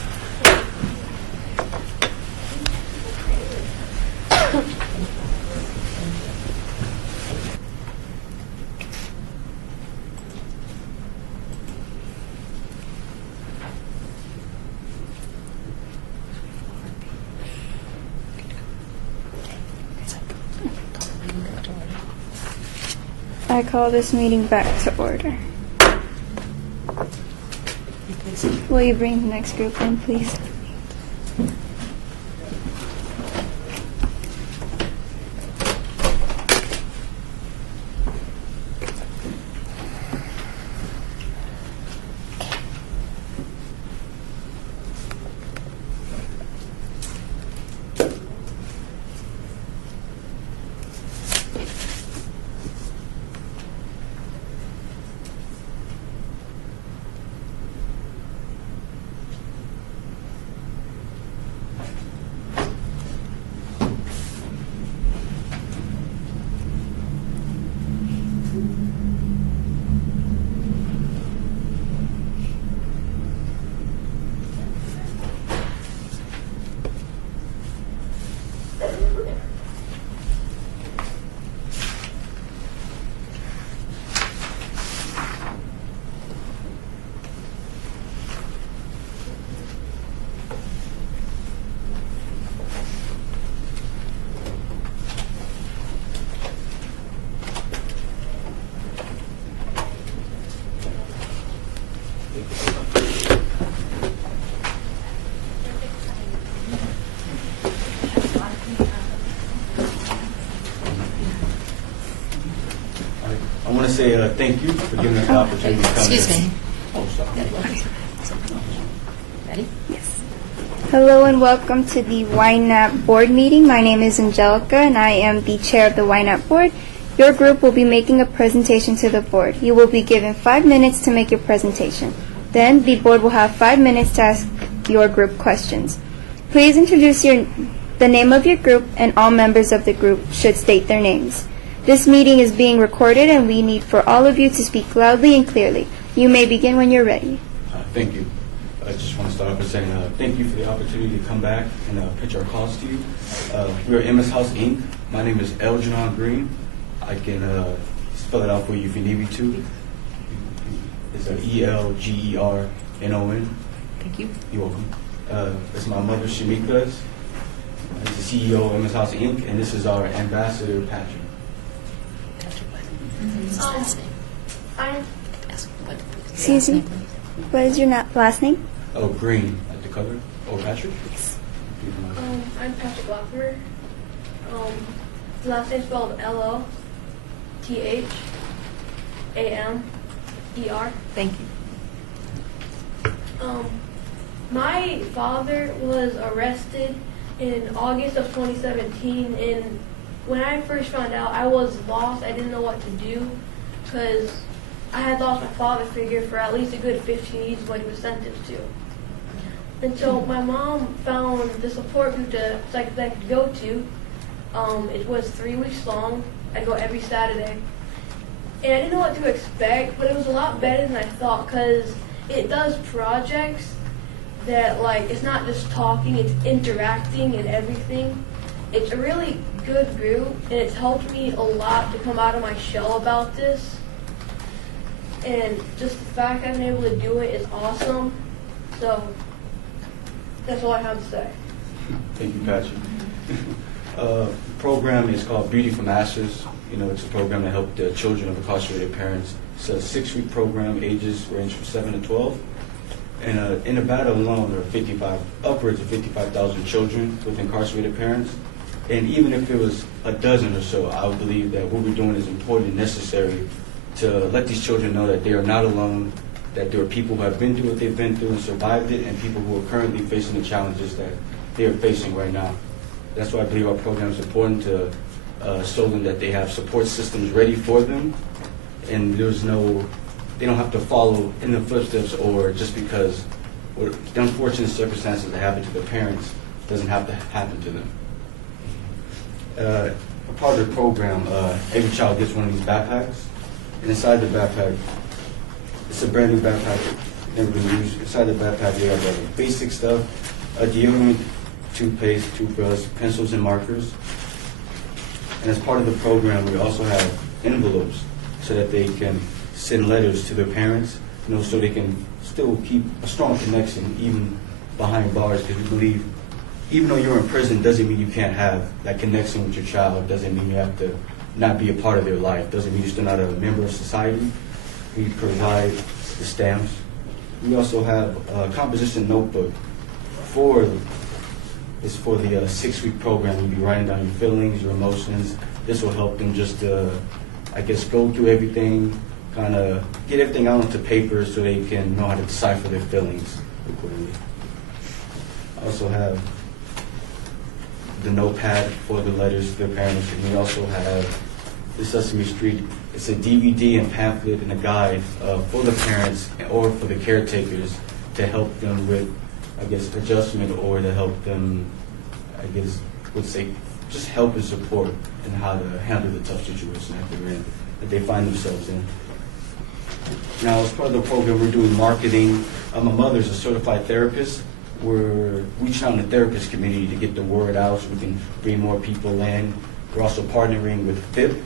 I call this meeting back to order. Will you bring the next group in, please? I want to say thank you for giving us the opportunity to come Excuse in. me. Oh, sorry. Ready? Yes. Hello and welcome to the Ynapp board meeting. My name is Angelica and I am the chair of the Ynapp board. Your group will be making a presentation to the board. You will be given 5 minutes to make your presentation. Then the board will have 5 minutes to ask your group questions. Please introduce the name of your group, and all members of the group should state their names. This meeting is being recorded and we need for all of you to speak loudly and clearly. You may begin when you're ready. Thank you. I just want to start off by saying thank you for the opportunity to come back and pitch our cause to you. We are MS House Inc. My name is Eljanon Green. I can spell it out for you if you need me to. It's ELGERNON. Thank you. You're welcome. It's my mother, Shamika. He's the CEO of MS House Inc. And this is our ambassador, Patrick. Excuse me. What is your last name? Oh, Green at the color. Oh, Patrick? Yes. I'm Patrick Lockmer. His last name spelled Lothamer. Thank you. My father was arrested in August of 2017, and when I first found out, I was lost. I didn't know what to do because I had lost my father figure for at least a good 15 years what he was sentenced to. Until my mom found the support group that I could go to. It was 3 weeks long. I go every Saturday. And I didn't know what to expect, but it was a lot better than I thought because it does projects that, like, it's not just talking, it's interacting and everything. It's a really good group, and it's helped me a lot to come out of my shell about this. And just the fact I've been able to do it is awesome. So that's all I have to say. Thank you, Patrick. Program is called Beauty for Masters. You know, it's a program to help the children of incarcerated parents. It's a 6-week program, ages range from 7 to 12. And in Nevada alone, there are upwards of 55,000 children with incarcerated parents. And even if it was a dozen or so, I would believe that what we're doing is important and necessary to let these children know that they are not alone, that there are people who have been through what they've been through and survived it, and people who are currently facing the challenges that they are facing right now. That's why I believe our program is important to show them that they have support systems ready for them, and they don't have to follow in the footsteps, or just because the unfortunate circumstances that happen to their parents doesn't have to happen to them. A part of the program, every child gets one of these backpacks, and inside the backpack, it's a brand new backpack, never been used. Inside the backpack, you have basic stuff, a deodorant, toothpaste, toothbrush, pencils, and markers. And as part of the program, we also have envelopes so that they can send letters to their parents, so they can still keep a strong connection even behind bars, because we believe even though you're in prison doesn't mean you can't have that connection with your child, doesn't mean you have to not be a part of their life, doesn't mean you're still not a member of society. We provide the stamps. We also have a composition notebook for the 6-week program. You'll be writing down your feelings, your emotions. This will help them just, go through everything, kind of get everything out onto paper so they can know how to decipher their feelings accordingly. I also have the notepad for the letters to their parents, and we also have the Sesame Street. It's a DVD and pamphlet and a guide for the parents or for the caretakers to help them with, adjustment, or to help them, just help and support in how to handle the tough situation that they find themselves in. Now, as part of the program, we're doing marketing. My mother's a certified therapist. We're reaching out in the therapist community to get the word out so we can bring more people in. We're also partnering with FIP,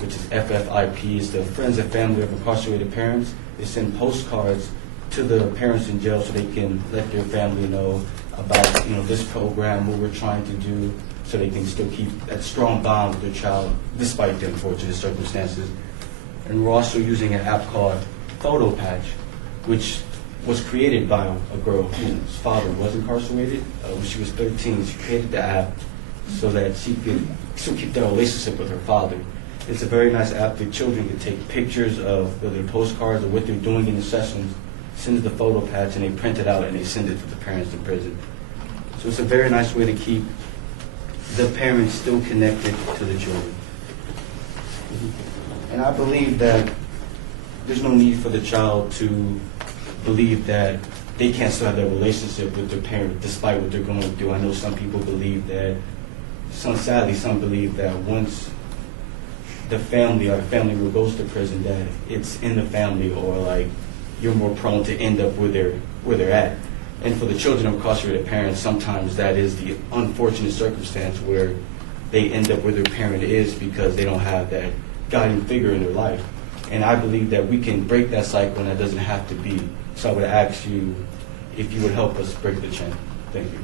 which is FFIP, it's the Friends and Family of Incarcerated Parents. They send postcards to the parents in jail so they can let their family know about this program, what we're trying to do, so they can still keep that strong bond with their child despite the unfortunate circumstances. And we're also using an app called Photo Patch, which was created by a girl whose father was incarcerated. When she was 13, she created the app so that she could still keep that relationship with her father. It's a very nice app that children can take pictures of whether they're postcards or what they're doing in the sessions, send the photo patch, and they print it out and they send it to the parents in prison. So it's a very nice way to keep the parents still connected to the children. And I believe that there's no need for the child to believe that they can't still have that relationship with their parent despite what they're going through. I know some people believe that, sadly, some believe that once the family or the family who goes to prison, that it's in the family, or you're more prone to end up where they're at. And for the children of incarcerated parents, sometimes that is the unfortunate circumstance where they end up where their parent is because they don't have that guiding figure in their life. And I believe that we can break that cycle, and that doesn't have to be. So I would ask you if you would help us break the chain. Thank you.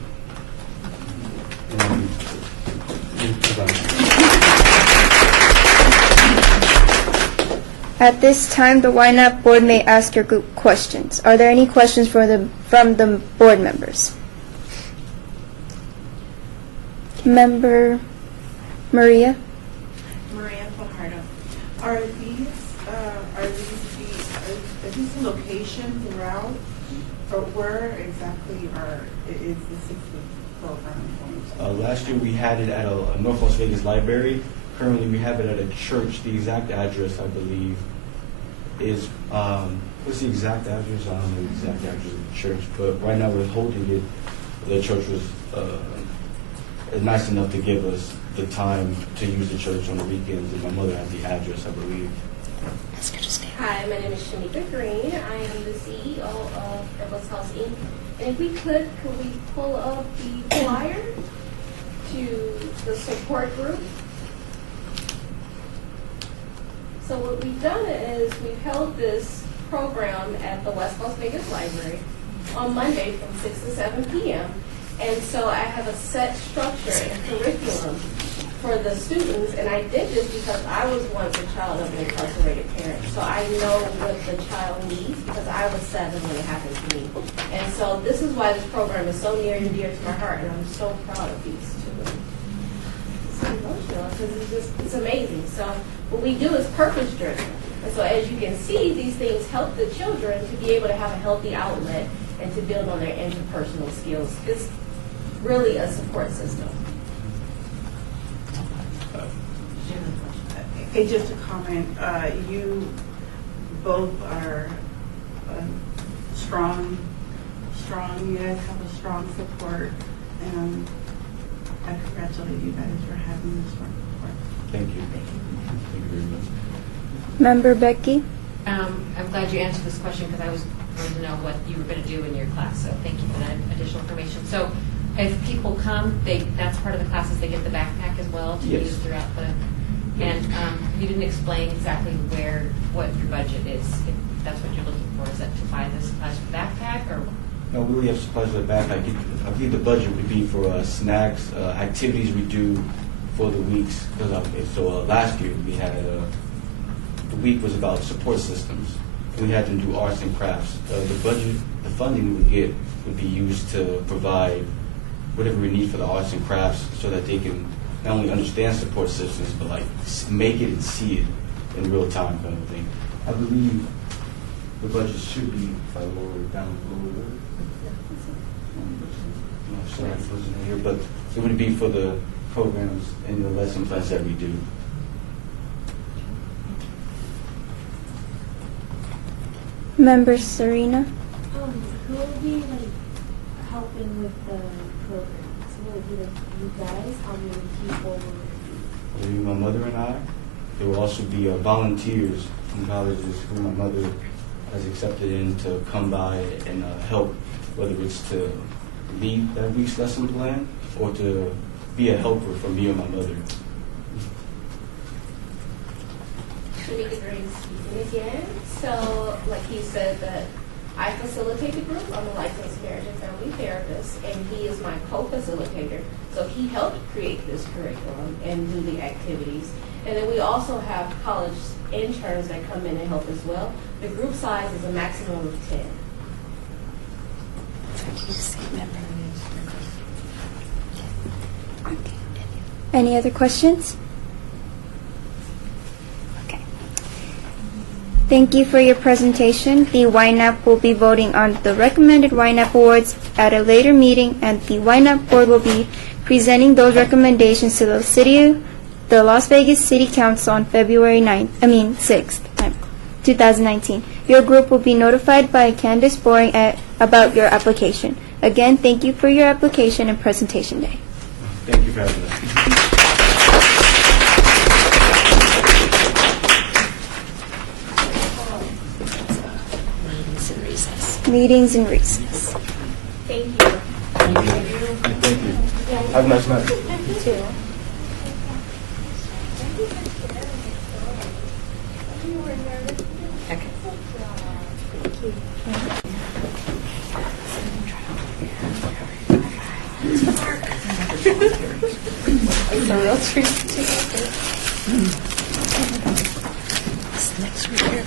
At this time, the Ynapp board may ask your group questions. Are there any questions from the board members? Member Maria? Are these a location throughout, or where exactly is the 6-week program going to? Last year we had it at a North Las Vegas library. Currently we have it at a church. The exact address, I believe, is, what's the exact address? I don't know the exact address of the church, but right now we're holding it. The church was nice enough to give us the time to use the church on the weekends, and my mother has the address, I believe. Hi, my name is Shamika Green. I am the CEO of Douglas House Inc. And if we could we pull up the flyer to the support group? So what we've done is we've held this program at the West Las Vegas Library on Monday from 6 to 7 p.m. And so I have a set structure and curriculum for the students, and I did this because I was once a child of an incarcerated parent. So I know what the child needs because I was 7 when it happened to me. And so this is why this program is so near and dear to my heart, and I'm so proud of these children. It's so emotional because it's amazing. So what we do is purpose driven. And so as you can see, these things help the children to be able to have a healthy outlet and to build on their interpersonal skills. It's really a support system. Hey, just a comment. You both are strong. You guys have a strong support, and I congratulate you guys for having this strong support. Thank you. Thank you very much. Member Becky? I'm glad you answered this question because I wanted to know what you were going to do in your class. So thank you for that additional information. So if people come, that's part of the classes. They get the backpack as well to use throughout the. And you didn't explain exactly what your budget is. If that's what you're looking for, is that to buy the supplies for the backpack or? No, we really have supplies for the backpack. I believe the budget would be for snacks, activities we do for the weeks. So last year we had the week was about support systems. We had them do arts and crafts. The budget, the funding we would get would be used to provide whatever we need for the arts and crafts so that they can not only understand support systems, but like make it and see it in real time kind of thing. I believe the budget should be, if I lower it down a little bit. I'm sorry, it wasn't in here, but it would be for the programs and the lesson plans that we do. Member Serena? Who will be helping with the program? So will it be you guys? How many people will it It'll be my mother and I. There will also be volunteers from colleges who my mother has accepted in to come by and help, whether it's to lead that week's lesson plan or to be a helper for me or my mother. Shamika Green speaking again. So, like he said, that I facilitate the group. I'm a licensed marriage and family therapist, and he is my co-facilitator. So he helped create this curriculum and do the activities. And then we also have college interns that come in and help as well. The group size is a maximum of 10. Any other questions? Okay. Thank you for your presentation. The Ynapp will be voting on the recommended Ynapp awards at a later meeting, and the Ynapp board will be presenting those recommendations to the Las Vegas City Council on February 6th, 2019. Your group will be notified by Candace Boring about your application. Again, thank you for your application and presentation day. Thank you for having us. Meetings in recess. Thank you. Thank you. Have a nice night. You too. Okay. It's a real treat to this next week here.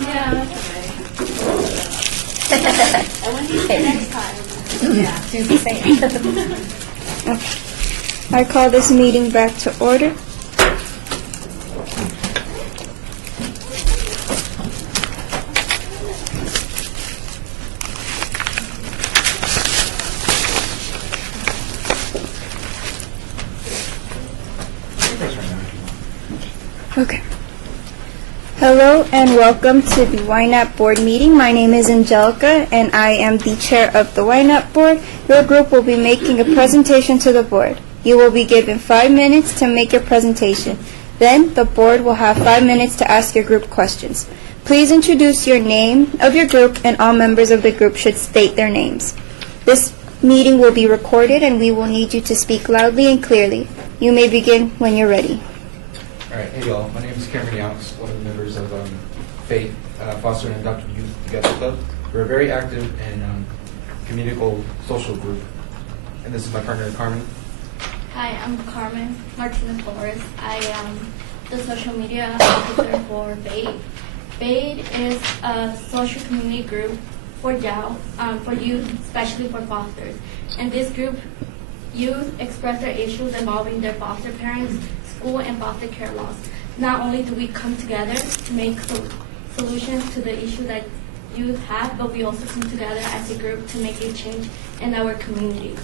Yeah, that's okay. Next time. Yeah, do the same. I call this meeting back to order. Okay. Hello and welcome to the Ynapp board meeting. My name is Angelica and I am the chair of the Ynapp board. Your group will be making a presentation to the board. You will be given 5 minutes to make your presentation. Then the board will have 5 minutes to ask your group questions. Please introduce your name of your group and all members of the group should state their names. This meeting will be recorded and we will need you to speak loudly and clearly. You may begin when you're ready. All right, hey y'all, my name is Cameron Yonks, one of the members of FAITH, Foster and Adopted Youth Together Club. We're a very active and communal social group. And this is my partner, Carmen. Hi, I'm Carmen Martinez Flores. I am the social media officer for FAITH. FAITH is a social community group for youth, especially for fosters. In this group, youth express their issues involving their foster parents, school, and foster care laws. Not only do we come together to make solutions to the issue that youth have, but we also come together as a group to make a change in our community.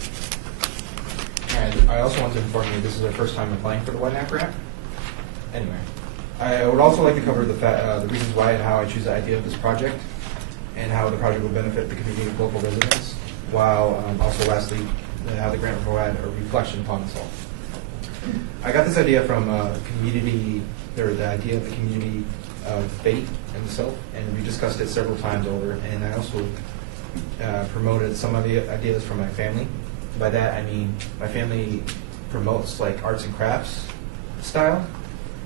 And I also want to inform you this is our first time applying for the Ynapp grant. Anyway, I would also like to cover the reasons why and how I choose the idea of this project and how the project will benefit the community of local residents, while also lastly, how the grant will provide a reflection upon us all. I got this idea from the idea of the community of FAITH and myself, and we discussed it several times over, and I also promoted some of the ideas from my family. By that I mean my family promotes like arts and crafts style,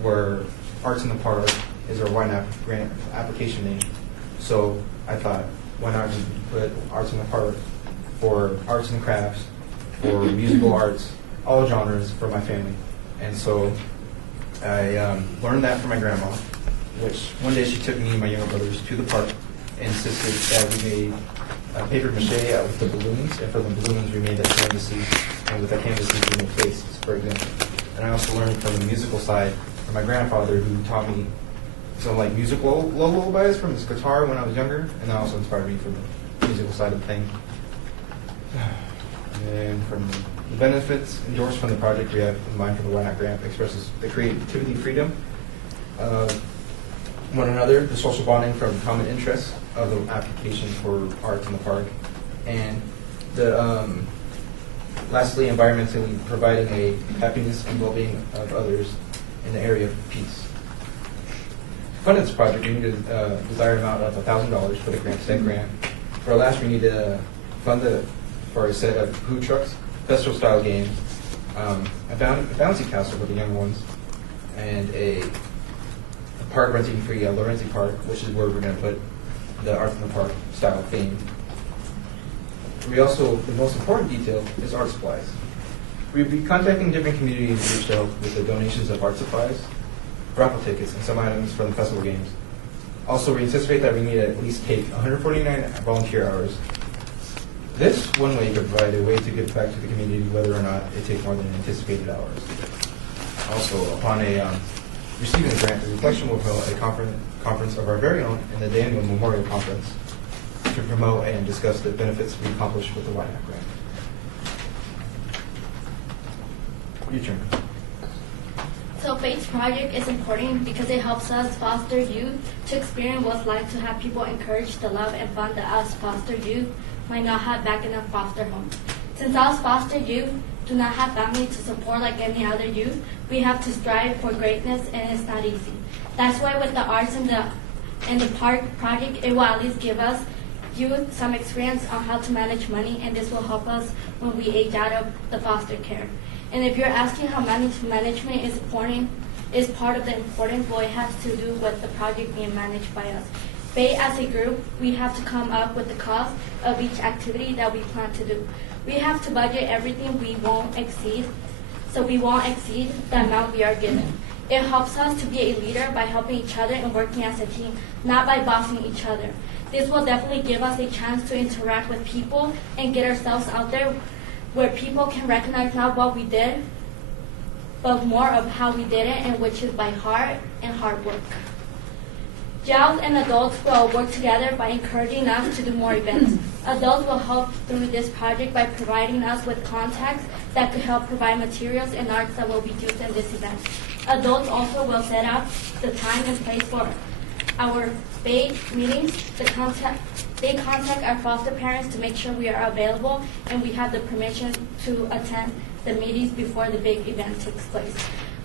where Arts in the Park is our Ynapp grant application name. So I thought, why not just put Arts in the Park for arts and crafts, for musical arts, all genres for my family. And so I learned that from my grandma, which one day she took me and my younger brothers to the park and insisted that we made paper mache with the balloons, and for the balloons we made the canvases, and with the canvases we made faces, for example. And I also learned from the musical side from my grandfather, who taught me some like musical lullabies from his guitar when I was younger, and that also inspired me from the musical side of the thing. And from the benefits endorsed from the project we have in mind for the Ynapp grant expresses the creativity freedom of one another, the social bonding from common interests of the application for Arts in the Park, and the lastly, environmentally providing a happiness and well-being of others in the area of peace. To fund this project, we need a desired amount of $1,000 for the grant. For our last, we need to fund for a set of food trucks, festival-style games, a bouncy castle for the younger ones, and a park renting for Lorenzi Park, which is where we're going to put the Arts in the Park style theme. We also, the most important detail is art supplies. We'll be contacting different communities groups to help with the donations of art supplies, raffle tickets, and some items from the festival games. Also, we anticipate that we need to at least take 149 volunteer hours. This one way could provide a way to give back to the community whether or not it takes more than anticipated hours. Also, upon receiving the grant, the reflection will promote a conference of our very own in the Daniel Memorial Conference to promote and discuss the benefits we accomplished with the Ynapp grant. Your turn. So FAITH's project is important because it helps us foster youth to experience what it's like to have people encouraged to love and fun that us foster youth might not have back in our foster home. Since us foster youth do not have family to support like any other youth, we have to strive for greatness, and it's not easy. That's why with the Arts in the Park project, it will at least give us youth some experience on how to manage money, and this will help us when we age out of the foster care. And if you're asking how management is important, is part of the important, well, it has to do with the project being managed by us. FAITH as a group, we have to come up with the cost of each activity that we plan to do. We have to budget everything we won't exceed, so we won't exceed the amount we are given. It helps us to be a leader by helping each other and working as a team, not by bossing each other. This will definitely give us a chance to interact with people and get ourselves out there where people can recognize not what we did, but more of how we did it, and which is by heart and hard work. Youth and adults will work together by encouraging us to do more events. Adults will help through this project by providing us with contacts that could help provide materials and arts that will be used in this event. Adults also will set up the time and place for our spade meetings. They contact our foster parents to make sure we are available and we have the permission to attend the meetings before the big event takes place.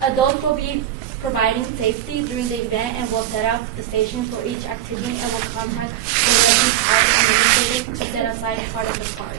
Adults will be providing safety during the event and will set up the station for each activity and will contact the local park administrators to set aside part of the park.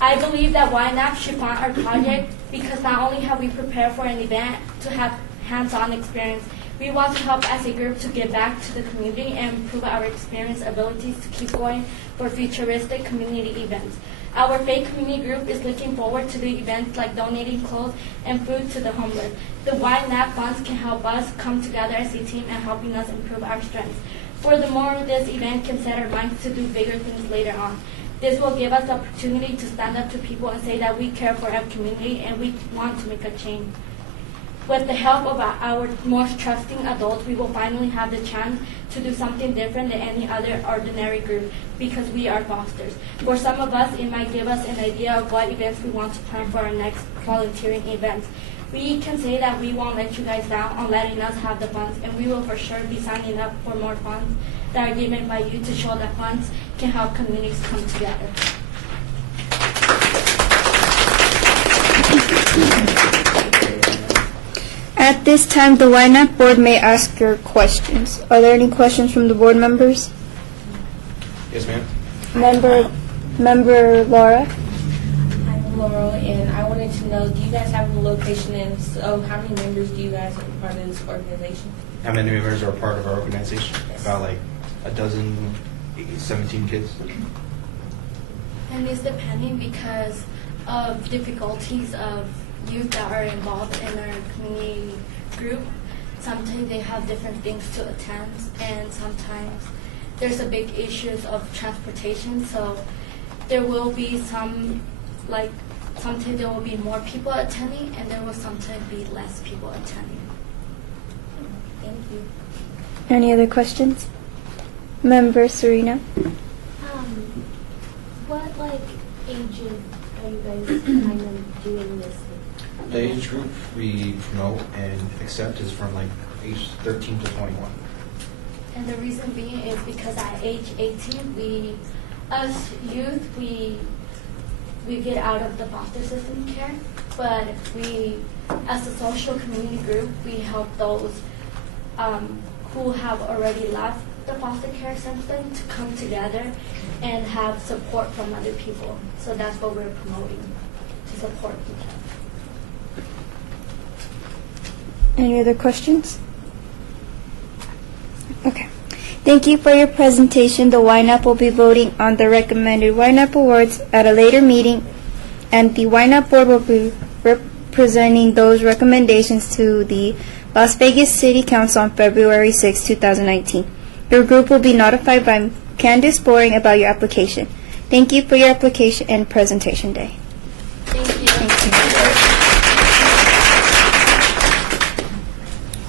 I believe that Ynapp should fund our project because not only have we prepared for an event to have hands-on experience, we want to help as a group to give back to the community and improve our experience abilities to keep going for futuristic community events. Our faith community group is looking forward to the events like donating clothes and food to the homeless. The Ynapp funds can help us come together as a team and helping us improve our strengths. Furthermore, this event can set our minds to do bigger things later on. This will give us the opportunity to stand up to people and say that we care for our community and we want to make a change. With the help of our most trusting adults, we will finally have the chance to do something different than any other ordinary group because we are fosters. For some of us, it might give us an idea of what events we want to plan for our next volunteering events. We can say that we won't let you guys down on letting us have the funds, and we will for sure be signing up for more funds that are given by you to show that funds can help communities come together. At this time, the Ynapp board may ask your questions. Are there any questions from the board members? Yes, ma'am. Member Laura? I'm Laurel, and I wanted to know, do you guys have a location, and so how many members do you guys are part of this organization? How many members are part of our organization? About like a dozen, 17 kids. And it's depending because of difficulties of youth that are involved in our community group. Sometimes they have different things to attend, and sometimes there's a big issues of transportation. So there will be some, like sometimes there will be more people attending, and there will sometimes be less people attending. Thank you. Any other questions? Member Serena? What like ages are you guys kind of doing this? The age group we promote and accept is from like age 13 to 21. And the reason being is because at age 18, as youth, we get out of the foster system care, but as a social community group, we help those who have already left the foster care system to come together and have support from other people. So that's what we're promoting, to support each other. Any other questions? Okay. Thank you for your presentation. The Ynapp will be voting on the recommended Ynapp awards at a later meeting, and the Ynapp board will be representing those recommendations to the Las Vegas City Council on February 6, 2019. Your group will be notified by Candace Boring about your application. Thank you for your application and presentation day. Thank you.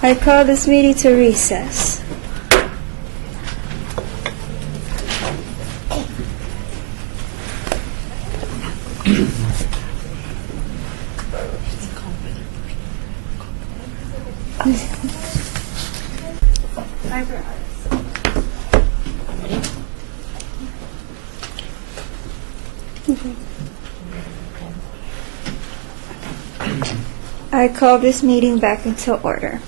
I call this meeting to recess. I call this meeting back into order.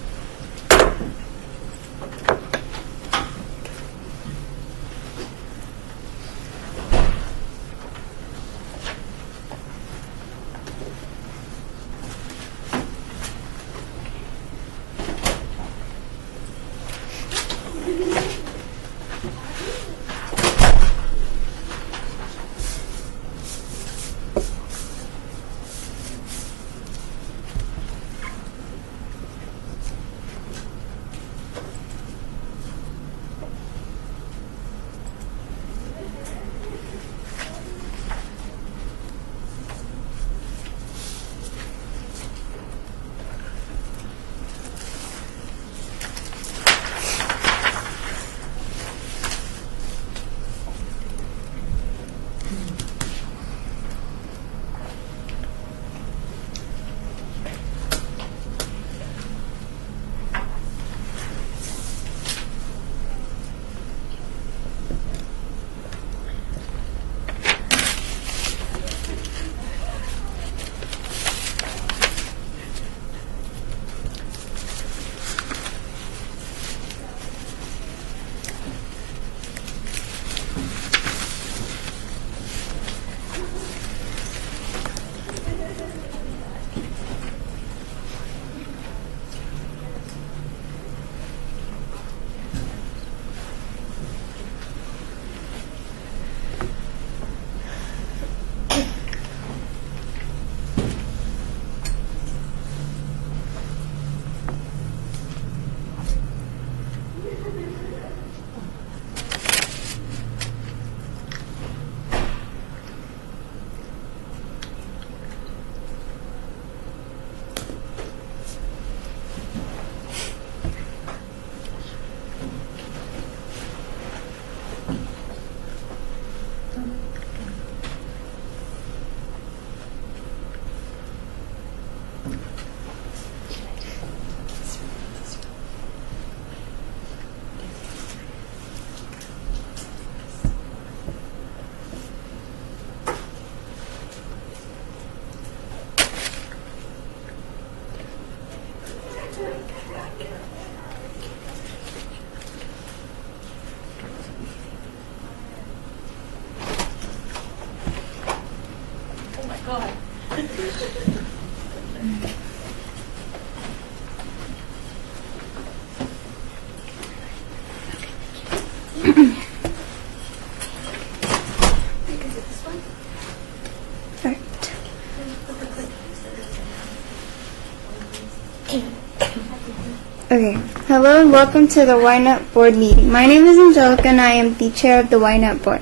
Okay. Hello and welcome to the Ynapp board meeting. My name is Angelica and I am the chair of the Ynapp board.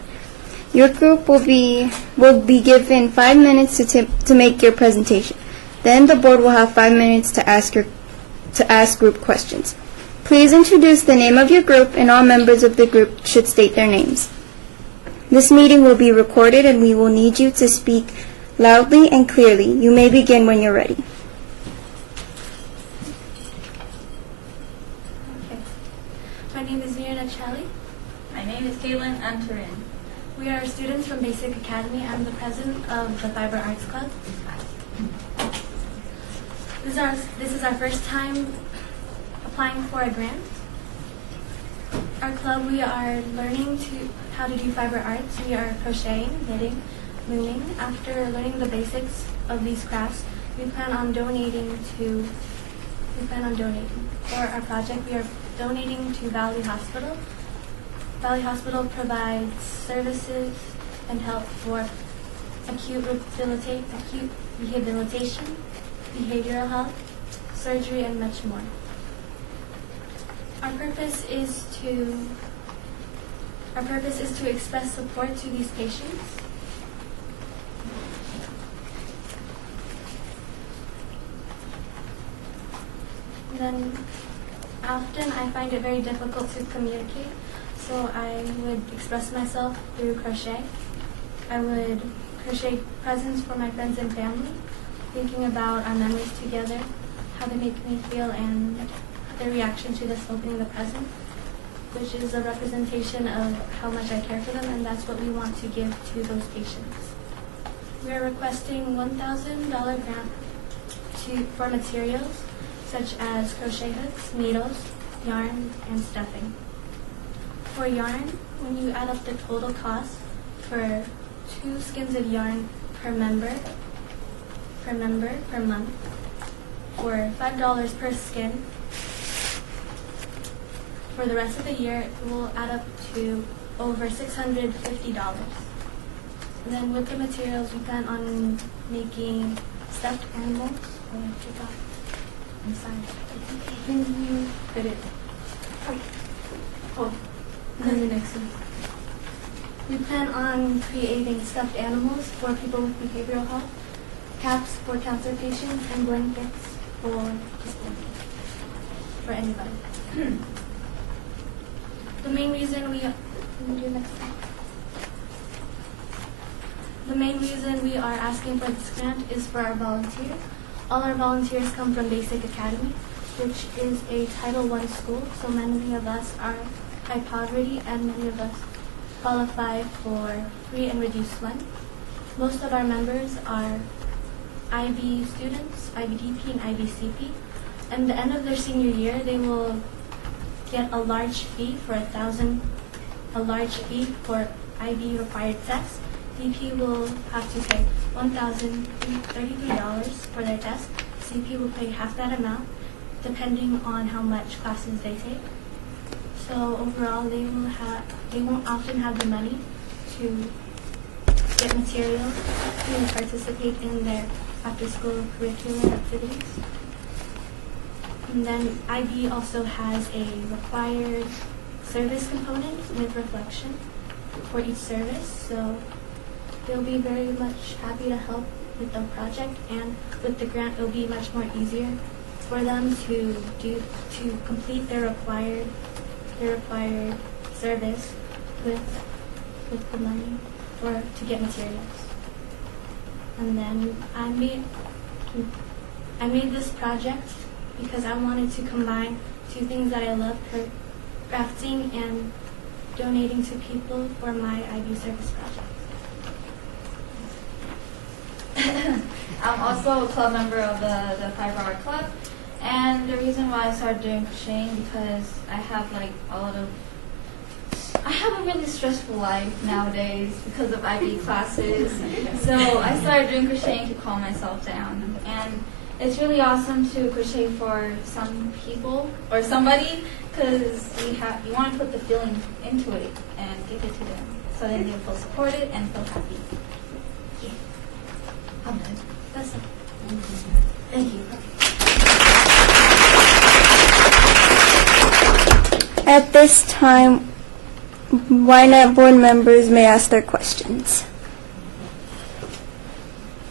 Your group will be given 5 minutes to make your presentation. Then the board will have 5 minutes to ask group questions. Please introduce the name of your group, and all members of the group should state their names. This meeting will be recorded and we will need you to speak loudly and clearly. You may begin when you're ready. My name is Ynapp. My name is Caitlin Antorin. We are students from Basic Academy. I'm the president of the Fiber Arts Club. This is our first time applying for a grant. Our club, we are learning how to do fiber arts. We are crocheting, knitting, looming. After learning the basics of these crafts, we plan on donating. For our project, we are donating to Valley Hospital. Valley Hospital provides services and help for acute rehabilitation, behavioral health, surgery, and much more. Our purpose is to express support to these patients. Then often I find it very difficult to communicate, so I would express myself through crochet. I would crochet presents for my friends and family, thinking about our memories together, how they make me feel, and their reaction to this opening the present, which is a representation of how much I care for them, and that's what we want to give to those patients. We are requesting $1,000 grant for materials such as crochet hooks, needles, yarn, and stuffing. For yarn, when you add up the total cost for 2 skins of yarn per member per month, for $5 per skin, for the rest of the year, it will add up to over $650. And then with the materials, we plan on making stuffed animals. Oh, I forgot. I'm sorry. Can you put it? Oh, and then the next one. We plan on creating stuffed animals for people with behavioral health, caps for cancer patients, and blankets for anybody. The main reason we are asking for this grant is for our volunteers. All our volunteers come from Basic Academy, which is a Title I school, so many of us are high poverty and many of us qualify for free and reduced lunch. Most of our members are IB students, IBDP and IBCP. At the end of their senior year, they will get a large fee for IB required tests. DP will have to pay $1,033 for their test. CP will pay half that amount, depending on how much classes they take. So overall, they won't often have the money to get materials to participate in their after-school curricular activities. And then IB also has a required service component with reflection for each service, so they'll be very much happy to help with the project, and with the grant it'll be much more easier for them to complete their required service with the money or to get materials. And then I made this project because I wanted to combine 2 things that I love, crafting and donating to people for my IB service project. I'm also a club member of the Fiber Art Club, and the reason why I started doing crocheting because I have a really stressful life nowadays because of IB classes. So I started doing crocheting to calm myself down, and it's really awesome to crochet for some people or somebody because you want to put the feeling into it and give it to them so then they'll feel supported and feel happy. Yeah. I'm done. That's it. Thank you. this time, Ynapp board members may ask their questions.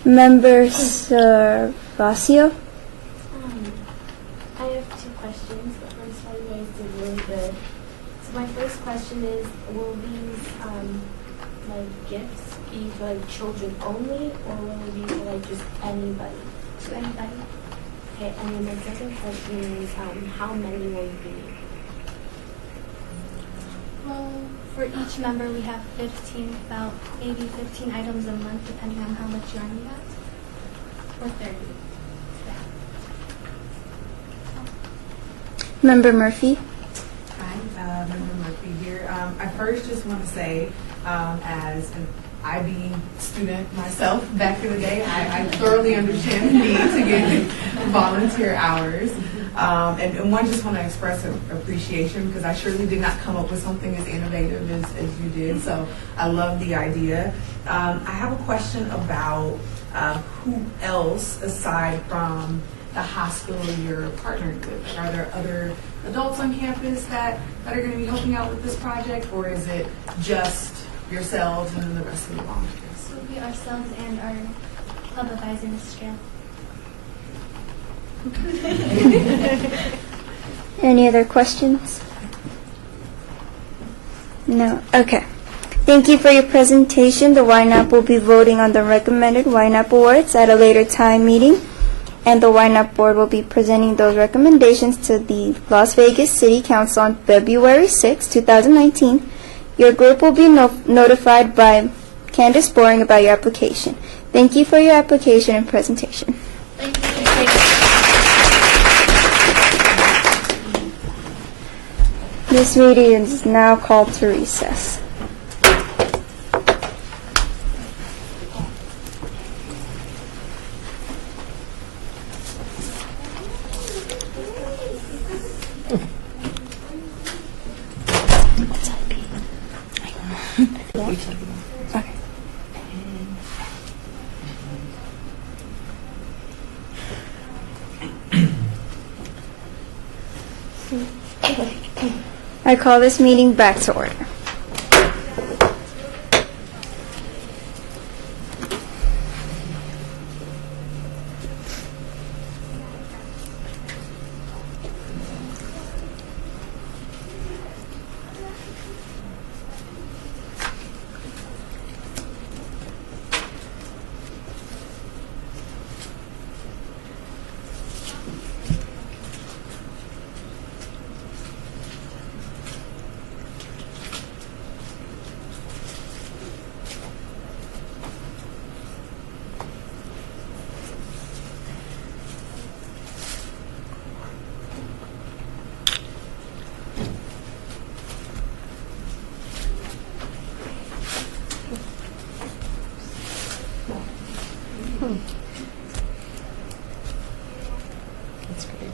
Member Servacio? I have two questions. The first one, you guys did really good. So my first question is, will these like gifts be for like children only, or will it be for like just anybody? To anybody. Okay, and then my second question is, how many will you be? Well, for each member, we have 15, about maybe 15 items a month, depending on how much yarn we have. Or 30. Member Murphy? Hi, Member Murphy here. I first just want to say, as an IB student myself back in the day, I thoroughly understand the need to get volunteer hours. And one, just want to express appreciation because I surely did not come up with something as innovative as you did. So I love the idea. I have a question about who else, aside from the hospital you're partnered with? Are there other adults on campus that are going to be helping out with this project, or is it just yourselves and then the rest of the volunteers? So we ourselves and our club of eyes in Australia. Any other questions? No? Okay. Thank you for your presentation. The Ynapp will be voting on the recommended Ynapp awards at a later time meeting, and the Ynapp board will be presenting those recommendations to the Las Vegas City Council on February 6, 2019. Your group will be notified by Candace Boring about your application. Thank you for your application and presentation. Thank you. This meeting is now called to recess. I call this meeting back to order. That's great.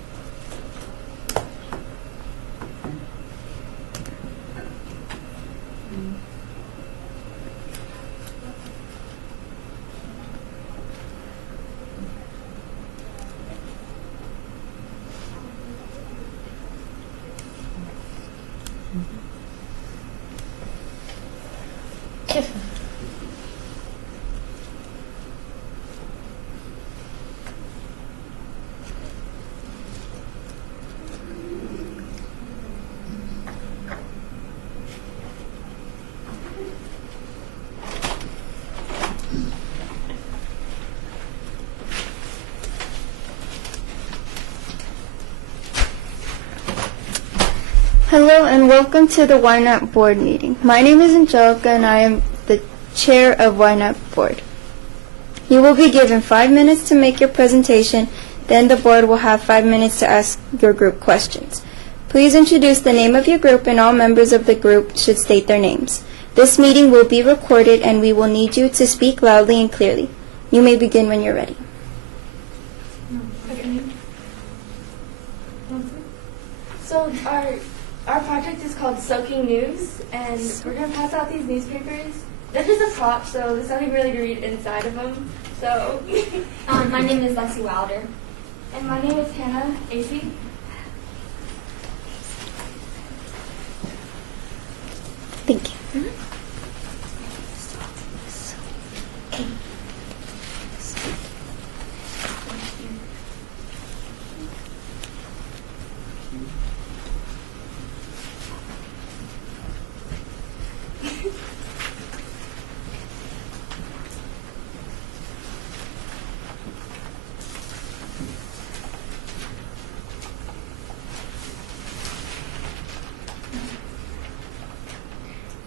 Hello and welcome to the Ynapp board meeting. My name is Angelica and I am the chair of Ynapp board. You will be given 5 minutes to make your presentation, then the board will have 5 minutes to ask your group questions. Please introduce the name of your group and all members of the group should state their names. This meeting will be recorded and we will need you to speak loudly and clearly. You may begin when you're ready. So our project is called Soaking News, and we're going to pass out these newspapers. They're just a prop, so there's nothing really to read inside of them. So, My name is Leslie Wilder. and my name is Hannah AC.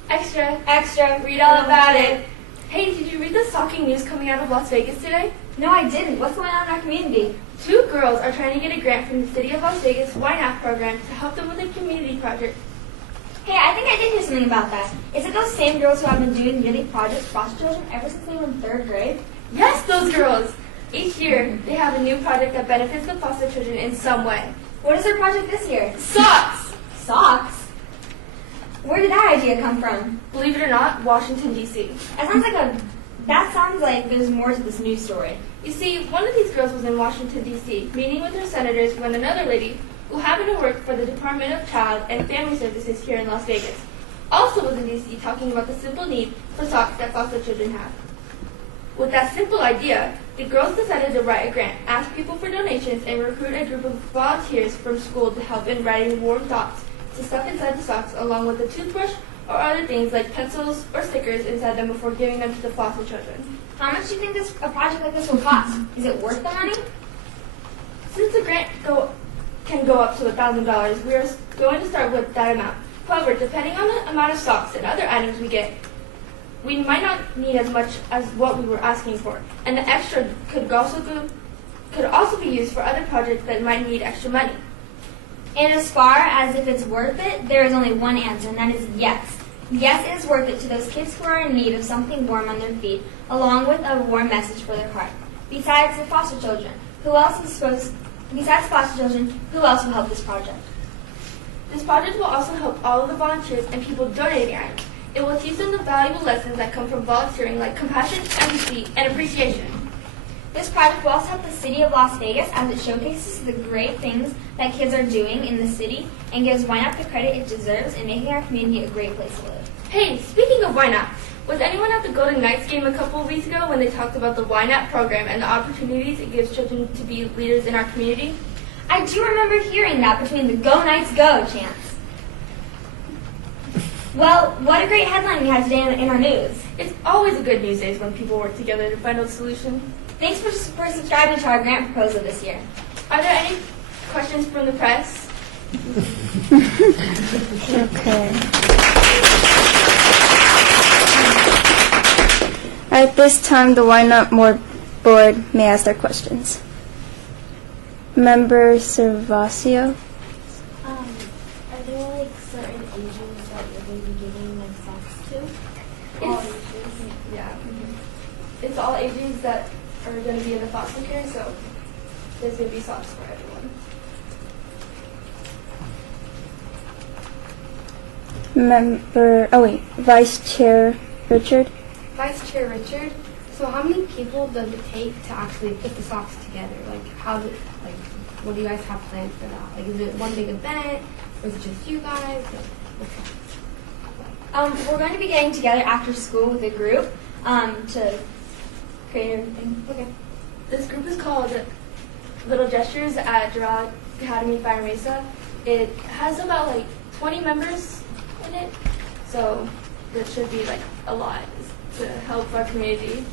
Extra, extra, read all about it. Hey, did you read the shocking news coming out of Las Vegas today? No, I didn't. What's going on in our community? 2 girls are trying to get a grant from the City of Las Vegas Ynapp program to help them with a community project. Hey, I think I did hear something about that. Is it those same girls who have been doing yearly projects for foster children ever since they were in 3rd grade? Yes, those girls! Each year, they have a new project that benefits the foster children in some way. What is their project this year? Socks! Socks? Where did that idea come from? Believe it or not, Washington, D.C. That sounds like there's more to this news story. You see, one of these girls was in Washington, D.C., meeting with her senators when another lady, who happened to work for the Department of Child and Family Services here in Las Vegas, also was in D.C. talking about the simple need for socks that foster children have. With that simple idea, the girls decided to write a grant, ask people for donations, and recruit a group of volunteers from school to help in writing warm thoughts to stuff inside the socks, along with a toothbrush or other things like pencils or stickers inside them before giving them to the foster children. How much do you think a project like this will cost? Is it worth the money? Since the grant can go up to $1,000, we are going to start with that amount. However, depending on the amount of socks and other items we get, we might not need as much as what we were asking for, and the extra could also be used for other projects that might need extra money. And as far as if it's worth it, there is only one answer, and that is yes. Yes, it is worth it to those kids who are in need of something warm on their feet, along with a warm message for their heart. Besides the foster children, who else will help this project? This project will also help all of the volunteers and people donating items. It will teach them the valuable lessons that come from volunteering, like compassion, empathy, and appreciation. This project will also help the City of Las Vegas as it showcases the great things that kids are doing in the city and gives Ynapp the credit it deserves in making our community a great place to live. Hey, speaking of Ynapp, was anyone at the Golden Knights game a couple of weeks ago when they talked about the Ynapp program and the opportunities it gives children to be leaders in our community? I do remember hearing that between the Go Knights Go chants. Well, what a great headline we had today in our news. It's always a good news days when people work together to find a solution. Thanks for subscribing to our grant proposal this year. Are there any questions from the press? Okay. At this time, the Ynapp board may ask their questions. Member Servacio. Are there like certain ages that you're going to be giving like socks to? All ages. Yeah. It's all ages that are going to be in the foster care, so there's going to be socks for everyone. Vice Chair Richard. Vice Chair Richard, so how many people does it take to actually put the socks together? What do you guys have planned for that? Like, is it one big event, or is it just you guys? We're going to be getting together after school with a group to create everything. Okay. This group is called Little Gestures at Gerard Academy Fire Mesa. It has about 20 members in it, so there should be a lot to help our community.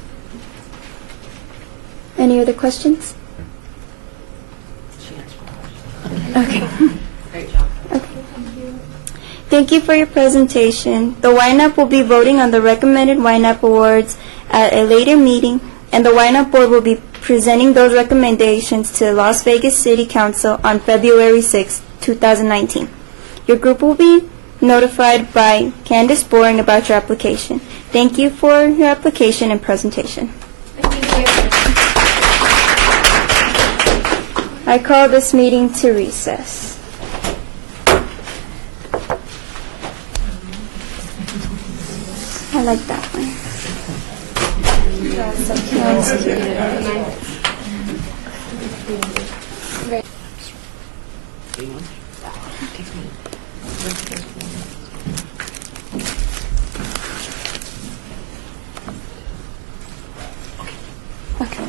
Any other questions? Okay. Great job. Okay. Thank you for your presentation. The Ynapp will be voting on the recommended Ynapp awards at a later meeting, and the Ynapp board will be presenting those recommendations to Las Vegas City Council on February 6, 2019. Your group will be notified by Candace Boring about your application. Thank you for your application and presentation. I call this meeting to recess. I like that one. Okay.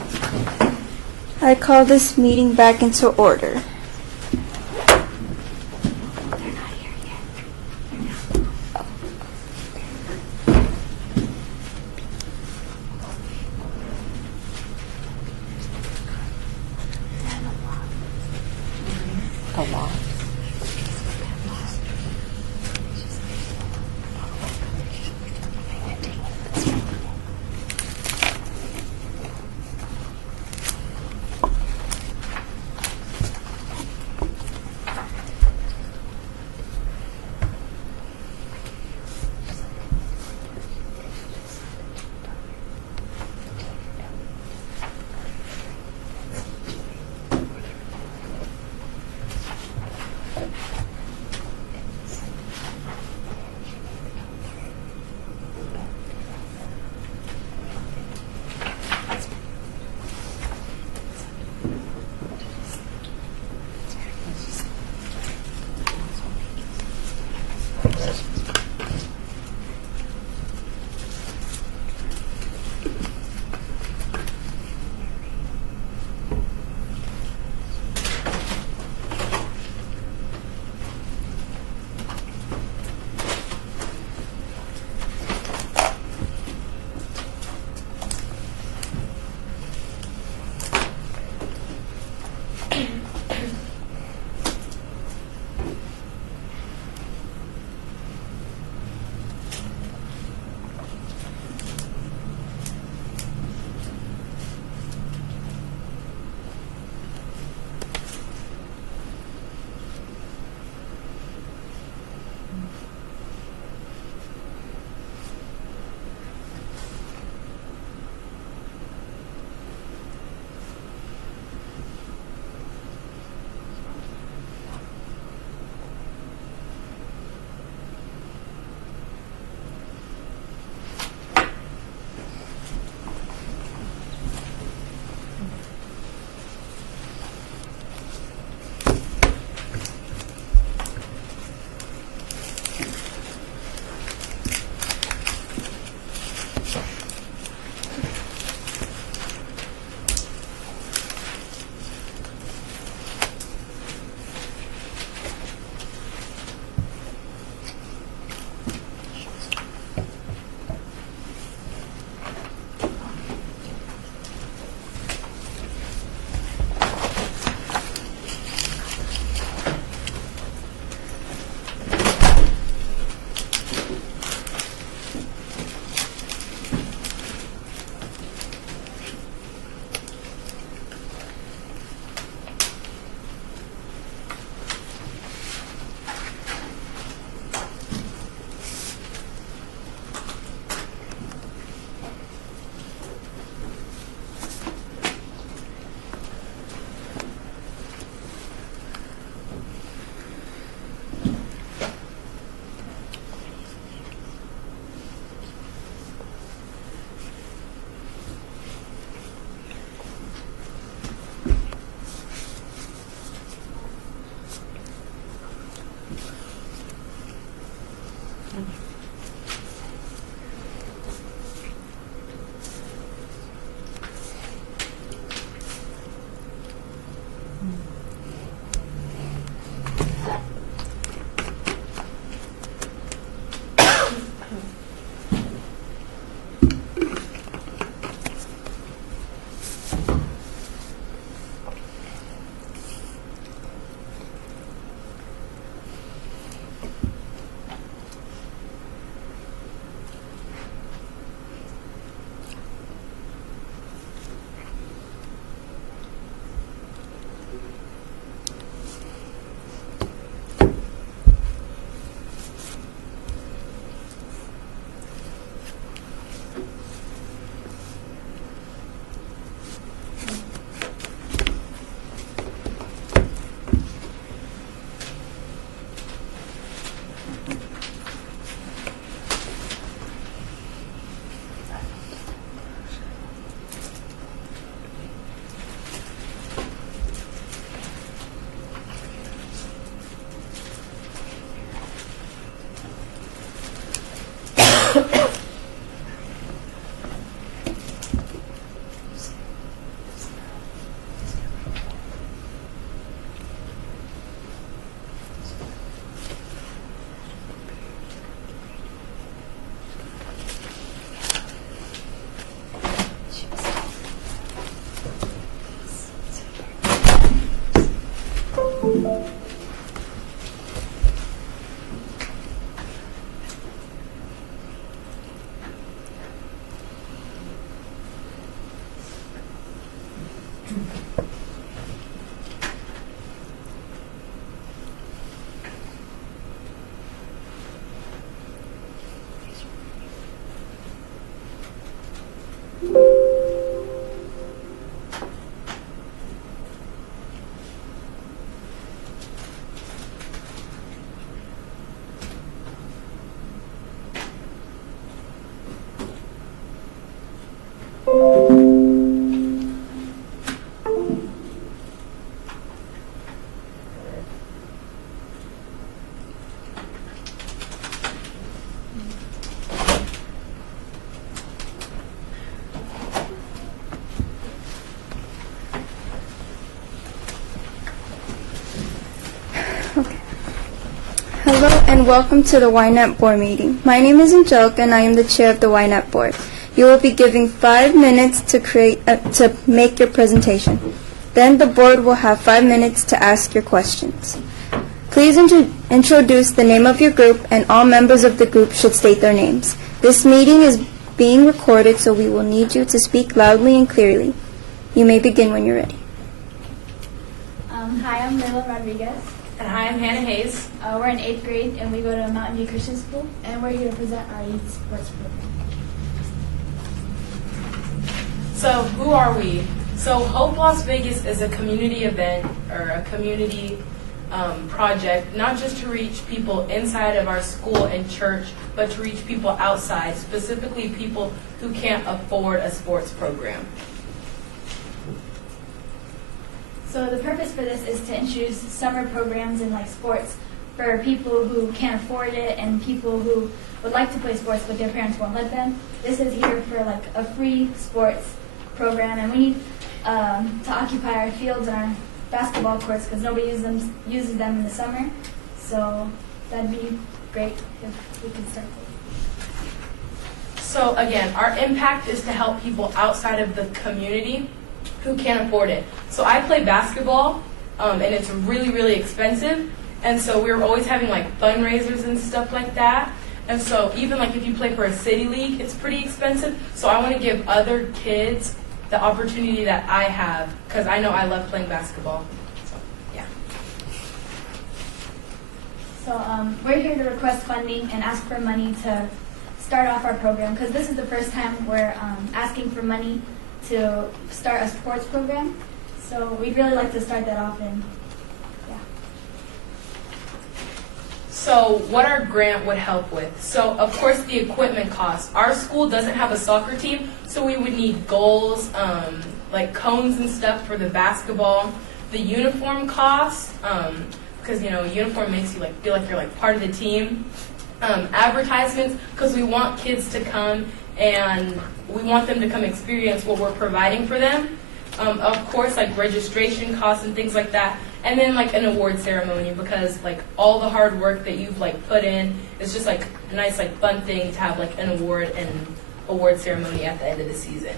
I call this meeting back into order. A lot. Hello and welcome to the Ynapp board meeting. My name is Angelica and I am the chair of the Ynapp board. You will be given 5 minutes to make your presentation. Then the board will have 5 minutes to ask your questions. Please introduce the name of your group, and all members of the group should state their names. This meeting is being recorded, so we will need you to speak loudly and clearly. You may begin when you're ready. Hi, I'm Layla Rodriguez. And hi, I'm Hannah Hayes. We're in 8th grade, and we go to Mountain View Christian School, and we're here to present our youth sports program. So who are we? So Hope Las Vegas is a community event or a community project, not just to reach people inside of our school and church, but to reach people outside, specifically people who can't afford a sports program. So the purpose for this is to introduce summer programs in like sports for people who can't afford it and people who would like to play sports but their parents won't let them. This is here for like a free sports program, and we need to occupy our fields and our basketball courts because nobody uses them in the summer. So that'd be great if we could start this. So again, our impact is to help people outside of the community who can't afford it. So I play basketball, and it's really, really expensive. And so we're always having like fundraisers and stuff like that. And so even like if you play for a city league, it's pretty expensive. So I want to give other kids the opportunity that I have because I know I love playing basketball. So yeah. So we're here to request funding and ask for money to start off our program because this is the first time we're asking for money to start a sports program. So we'd really like to start that off and yeah. So what our grant would help with. So of course the equipment costs. Our school doesn't have a soccer team, so we would need goals, like cones and stuff for the basketball. The uniform costs, because uniform makes you like feel like you're like part of the team. Advertisements, because we want kids to come and we want them to come experience what we're providing for them. Of course, like registration costs and things like that. And then like an award ceremony because like all the hard work that you've like put in, it's just like a nice like fun thing to have like an award ceremony at the end of the season.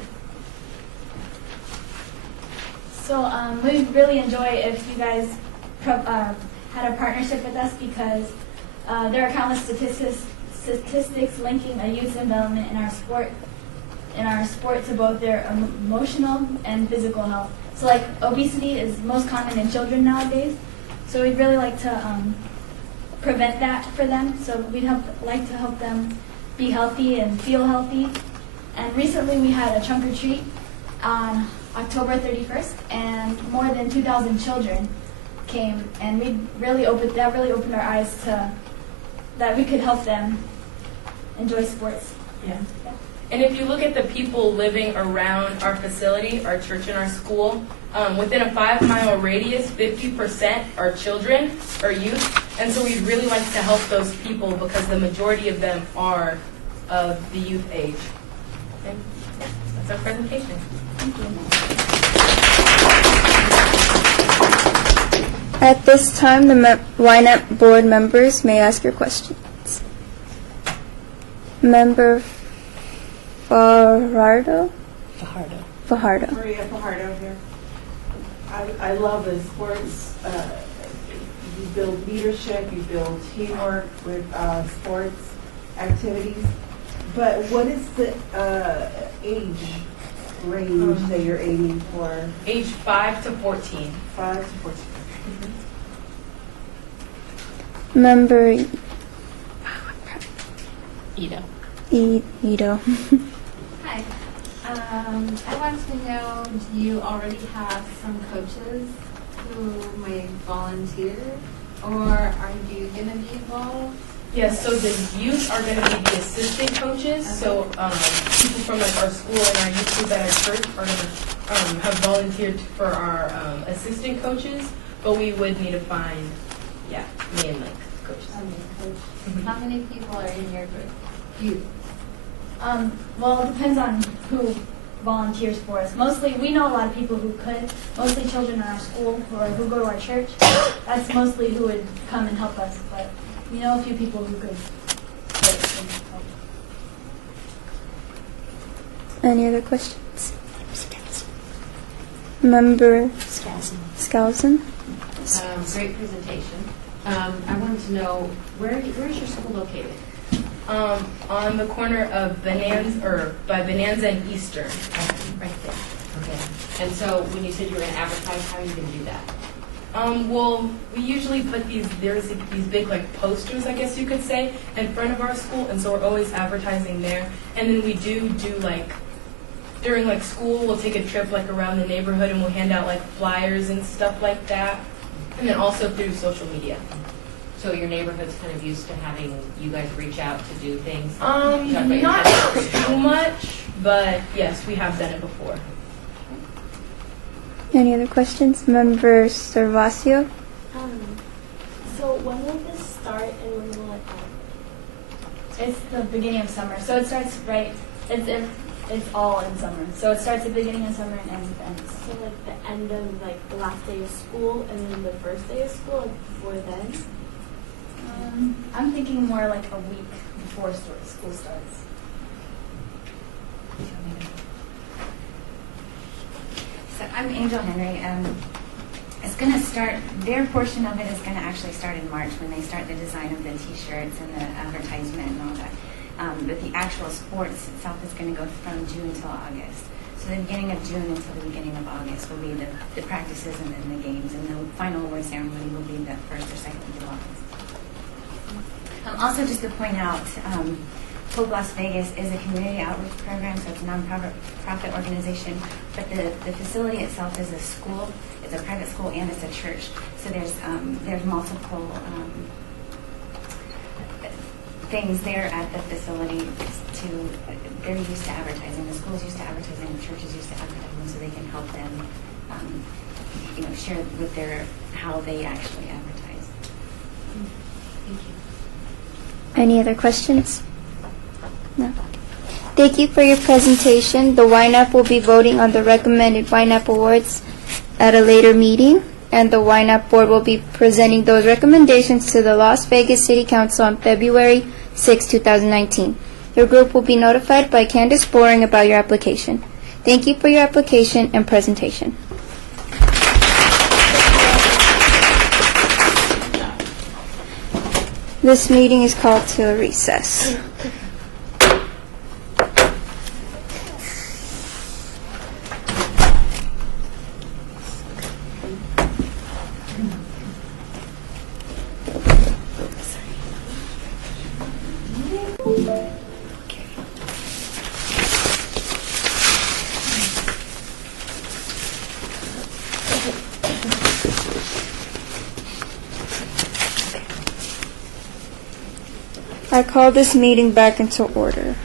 So we'd really enjoy if you guys had a partnership with us because there are countless statistics linking a youth development in our sport to both their emotional and physical health. So like obesity is most common in children nowadays. So we'd really like to prevent that for them. So we'd like to help them be healthy and feel healthy. And recently we had a trunk or treat on October 31st, and more than 2,000 children came, and that really opened our eyes to that we could help them enjoy sports. Yeah. And if you look at the people living around our facility, our church and our school, within a 5-mile radius, 50% are children or youth. And so we'd really like to help those people because the majority of them are of the youth age. And yeah, that's our presentation. Thank you. At this time, the Ynapp board members may ask your questions. Member Fajardo? Fajardo. Maria Fajardo here. I love the sports. You build leadership, you build teamwork with sports activities. But what is the age range that you're aiming for? Age 5 to 14. 5 to 14. Member Ito. Hi. I want to know, do you already have some coaches who might volunteer, or are you going to be involved? Yes, so the youth are going to be the assistant coaches. Okay. So people from like our school and our youth group at our church are going to have volunteered for our assistant coaches, but we would need to find, main like coaches. Mm-hmm. How many people are in your group? Youth. Well, it depends on who volunteers for us. Mostly, we know a lot of people who could. Mostly children in our school or who go to our church. That's mostly who would come and help us. But we know a few people who could fit and help. Any other questions? Member Skousen? Great presentation. I wanted to know, where is your school located? On the corner of by Bonanza and Eastern. Right there. Okay. And so when you said you were going to advertise, how are you going to do that? Well, we usually put these big like posters, I guess you could say, in front of our school, and so we're always advertising there. And then we do like, during like school, we'll take a trip like around the neighborhood and we'll hand out like flyers and stuff like that. And then also through social media. So your neighborhood's kind of used to having you guys reach out to do things? Not too much, but yes, we have done it before. Any other questions? Member Servacio? So when will this start and when will it end? It's the beginning of summer, so it starts it's all in summer. So it starts at the beginning of summer and ends at the end. So like the end of like the last day of school and then the first day of school, like before then? I'm thinking more like a week before school starts. So I'm Angel Henry. It's going to start, their portion of it is going to actually start in March when they start the design of the T-shirts and the advertisement and all that. But the actual sports itself is going to go from June till August. So the beginning of June until the beginning of August will be the practices and then the games. And the final award ceremony will be the 1st or 2nd week of August. Also, just to point out, Hope Las Vegas is a community outreach program, so it's a non-profit organization, but the facility itself is a school. It's a private school and it's a church. So there's multiple things there at the facility they're used to advertising. The school's used to advertising, the church is used to advertising, so they can help them share with how they actually advertise. Thank you. Any other questions? No. Thank you for your presentation. The Ynapp will be voting on the recommended Ynapp awards at a later meeting, and the Ynapp board will be presenting those recommendations to the Las Vegas City Council on February 6, 2019. Your group will be notified by Candace Boring about your application. Thank you for your application and presentation. This meeting is called to a recess. I call this meeting back into order.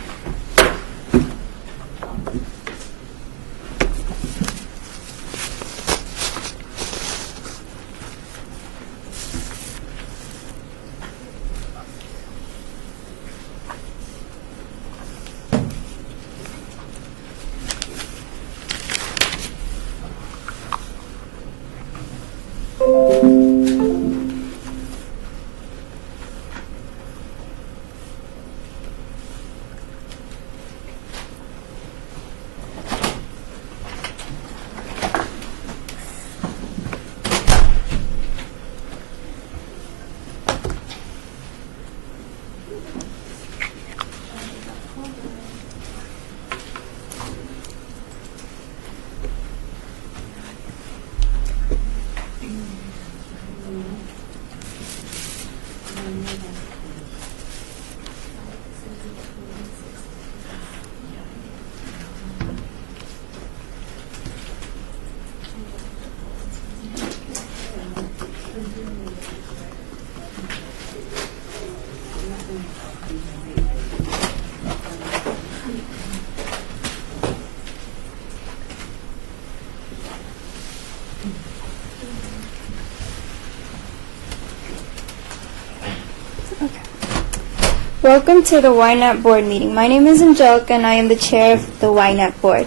Welcome to the Ynapp board meeting. My name is Angelica and I am the chair of the Ynapp board.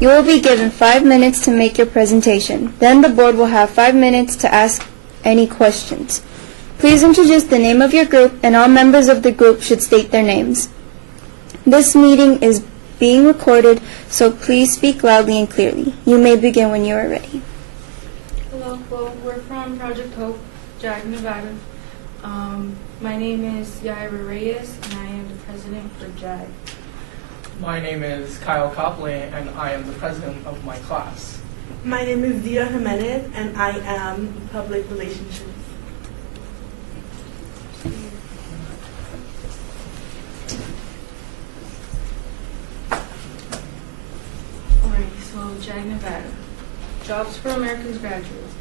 You will be given 5 minutes to make your presentation. Then the board will have 5 minutes to ask any questions. Please introduce the name of your group, and all members of the group should state their names. This meeting is being recorded, so please speak loudly and clearly. You may begin when you are ready. Hello, well, we're from Project Hope, Jag, Nevada. My name is Yaira Reyes, and I am the president for JAG. My name is Kyle Copley, and I am the president of my class. My name is Dia Jimenez, and I am public relations. Alright, so JAG Nevada, Jobs for Americans Graduates.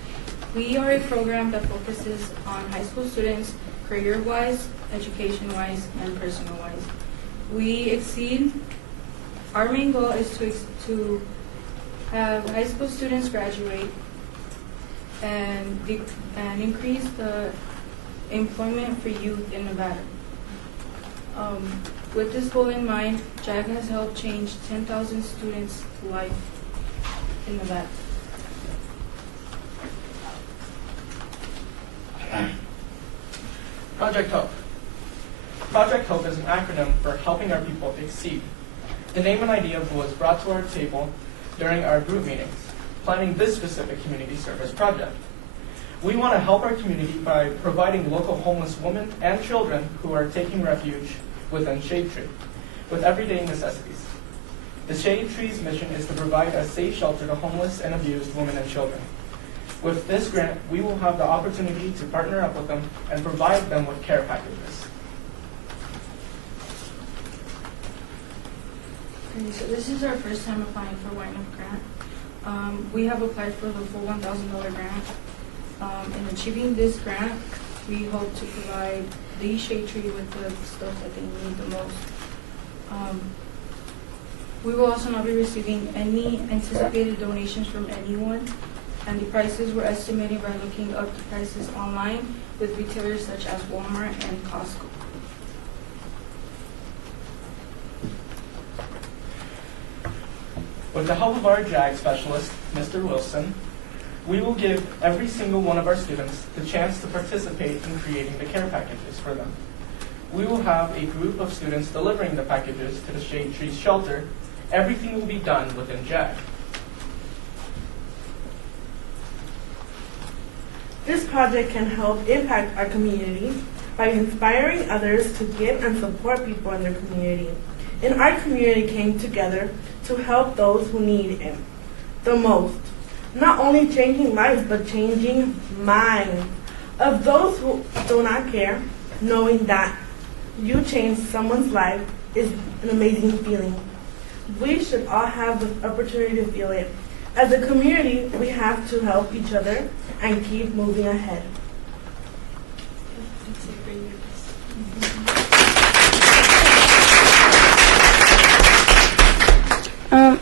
We are a program that focuses on high school students career-wise, education-wise, and personal-wise. Our main goal is to have high school students graduate and increase the employment for youth in Nevada. With this goal in mind, JAG has helped change 10,000 students' life in Nevada. Project Hope. Project Hope is an acronym for Helping Our People Exceed. The name and idea was brought to our table during our group meetings, planning this specific community service project. We want to help our community by providing local homeless women and children who are taking refuge within Shade Tree with everyday necessities. The Shade Tree's mission is to provide a safe shelter to homeless and abused women and children. With this grant, we will have the opportunity to partner up with them and provide them with care packages. Okay, so this is our first time applying for Ynapp grant. We have applied for the full $1,000 grant. In achieving this grant, we hope to provide the Shade Tree with the stuff that they need the most. We will also not be receiving any anticipated donations from anyone, and the prices we're estimating by looking up the prices online with retailers such as Walmart and Costco. With the help of our JAG specialist, Mr. Wilson, we will give every single one of our students the chance to participate in creating the care packages for them. We will have a group of students delivering the packages to the Shade Trees shelter. Everything will be done within JAG. This project can help impact our community by inspiring others to give and support people in their community. And our community came together to help those who need it the most. Not only changing lives, but changing minds of those who do not care, knowing that you changed someone's life is an amazing feeling. We should all have the opportunity to feel it. As a community, we have to help each other and keep moving ahead.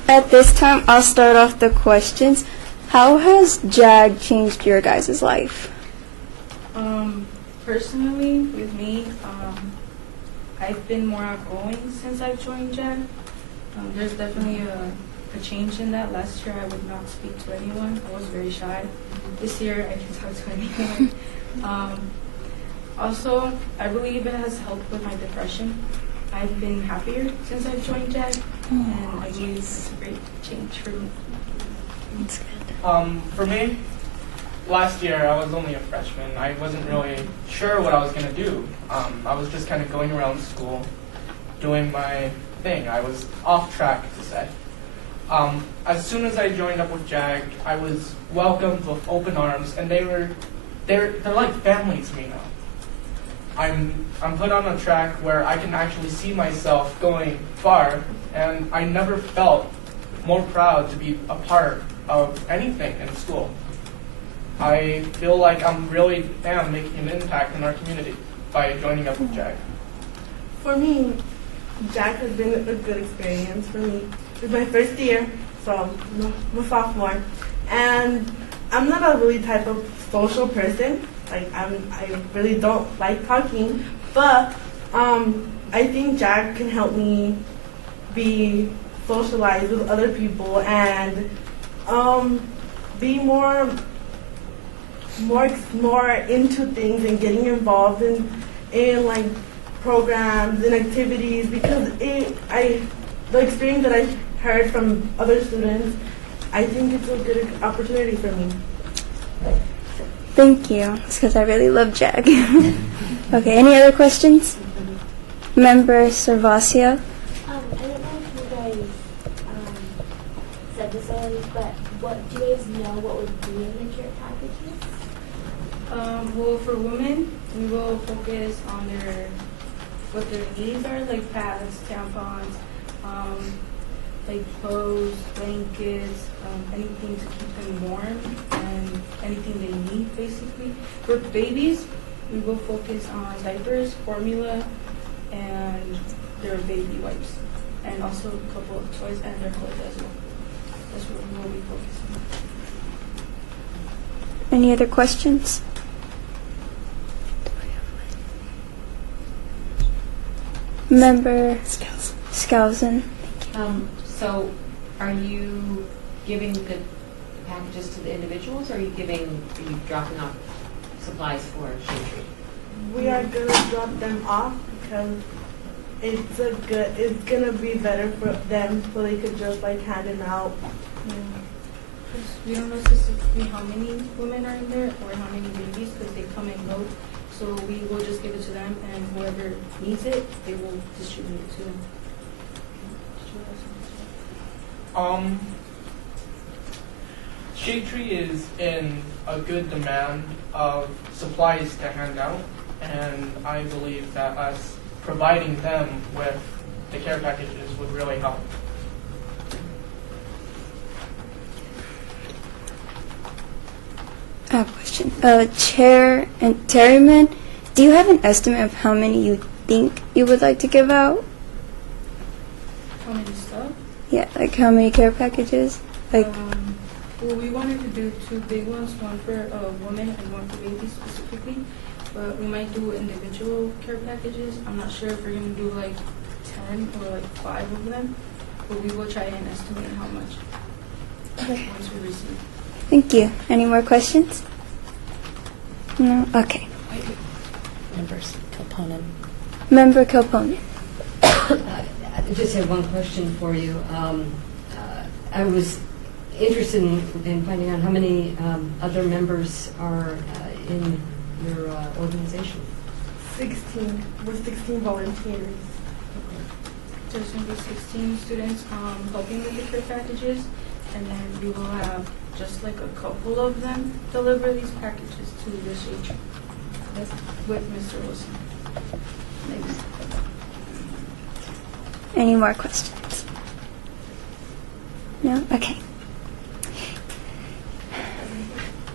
At this time, I'll start off the questions. How has JAG changed your guys' life? Personally, with me, I've been more outgoing since I've joined JAG. There's definitely a change in that. Last year, I would not speak to anyone. I was very shy. This year, I can talk to anyone. Also, I believe it has helped with my depression. I've been happier since I've joined JAG, and I believe it's a great change for me. That's good. For me, last year I was only a freshman. I wasn't really sure what I was going to do. I was just kind of going around school, doing my thing. I was off track, to say. As soon as I joined up with JAG, I was welcomed with open arms, and they're like family to me now. I'm put on a track where I can actually see myself going far, and I never felt more proud to be a part of anything in school. I feel like I'm really am making an impact in our community by joining up with JAG. For me, JAG has been a good experience for me. It's my first year, so I'm a sophomore, and I'm not a really type of social person. Like I really don't like talking, but I think JAG can help me be socialized with other people and be more more into things and getting involved in like programs and activities, because the experience that I heard from other students, I think it's a good opportunity for me. Thank you. It's because I really love JAG. Okay, any other questions? Member Servacia? I don't know if you guys said this already, but do you guys know what would be in the care packages? Well, for women, we will focus on what their needs are, like pads, tampons, like clothes, blankets, anything to keep them warm, and anything they need, basically. For babies, we will focus on diapers, formula, and their baby wipes, and also a couple of toys and their clothes as well. That's what we will be focusing on. Any other questions? Member Skousen. So are you giving the packages to the individuals, or are you dropping off supplies for Shade Tree? We are gonna drop them off because it's gonna be better for them, so they could just like hand them out. We don't know specifically how many women are in there or how many babies, because they come and go. So we will just give it to them, and whoever needs it, they will distribute it to them. Shade Tree is in a good demand of supplies to hand out, and I believe that us providing them with the care packages would really help. I have a question. Chair and Terryman, do you have an estimate of how many you think you would like to give out? How many stuff? Yeah, like how many care packages? Like, well, we wanted to do 2 big ones, one for women and one for babies specifically, but we might do individual care packages. I'm not sure if we're going to do like 10 or like 5 of them, but we will try and estimate how much once we receive. thank you. Any more questions? No? Okay. Members, Kilponen. Member Kilponen. I just have one question for you. I was interested in finding out how many other members are in your organization. 16. We're 16 volunteers. There's going to be 16 students helping with the care packages, and then we will have just like a couple of them deliver these packages to the Shade Tree with Mr. Wilson. Thanks. Any more questions? No? Okay.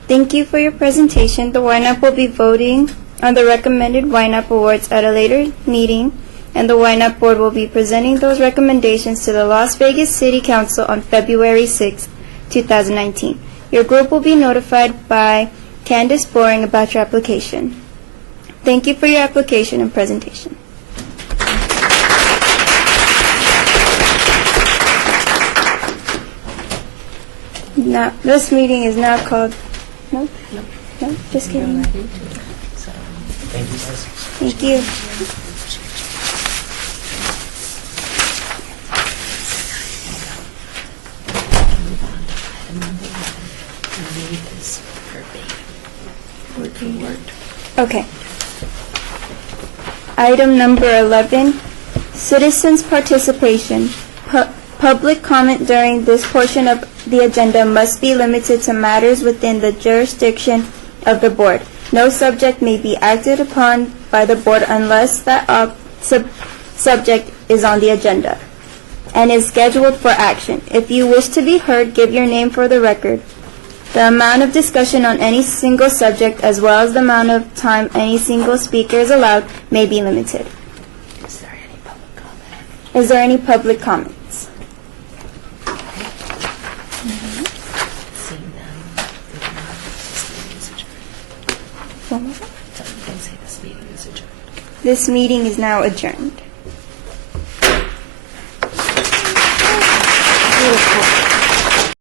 Thank you for your presentation. The Ynapp will be voting on the recommended Ynapp awards at a later meeting, and the Ynapp board will be presenting those recommendations to the Las Vegas City Council on February 6, 2019. Your group will be notified by Candace Boring about your application. Thank you for your application and presentation. Now, this meeting is now called. No? No? Just kidding. Thank you, guys. Thank you. Okay. Item number 11, citizens' participation. Public comment during this portion of the agenda must be limited to matters within the jurisdiction of the board. No subject may be acted upon by the board unless that subject is on the agenda and is scheduled for action. If you wish to be heard, give your name for the record. The amount of discussion on any single subject, as well as the amount of time any single speaker is allowed, may be limited. Is there any public comment? Is there any public comments? Seeing none, this meeting is adjourned. One more. So you can say this meeting is adjourned. This meeting is now adjourned.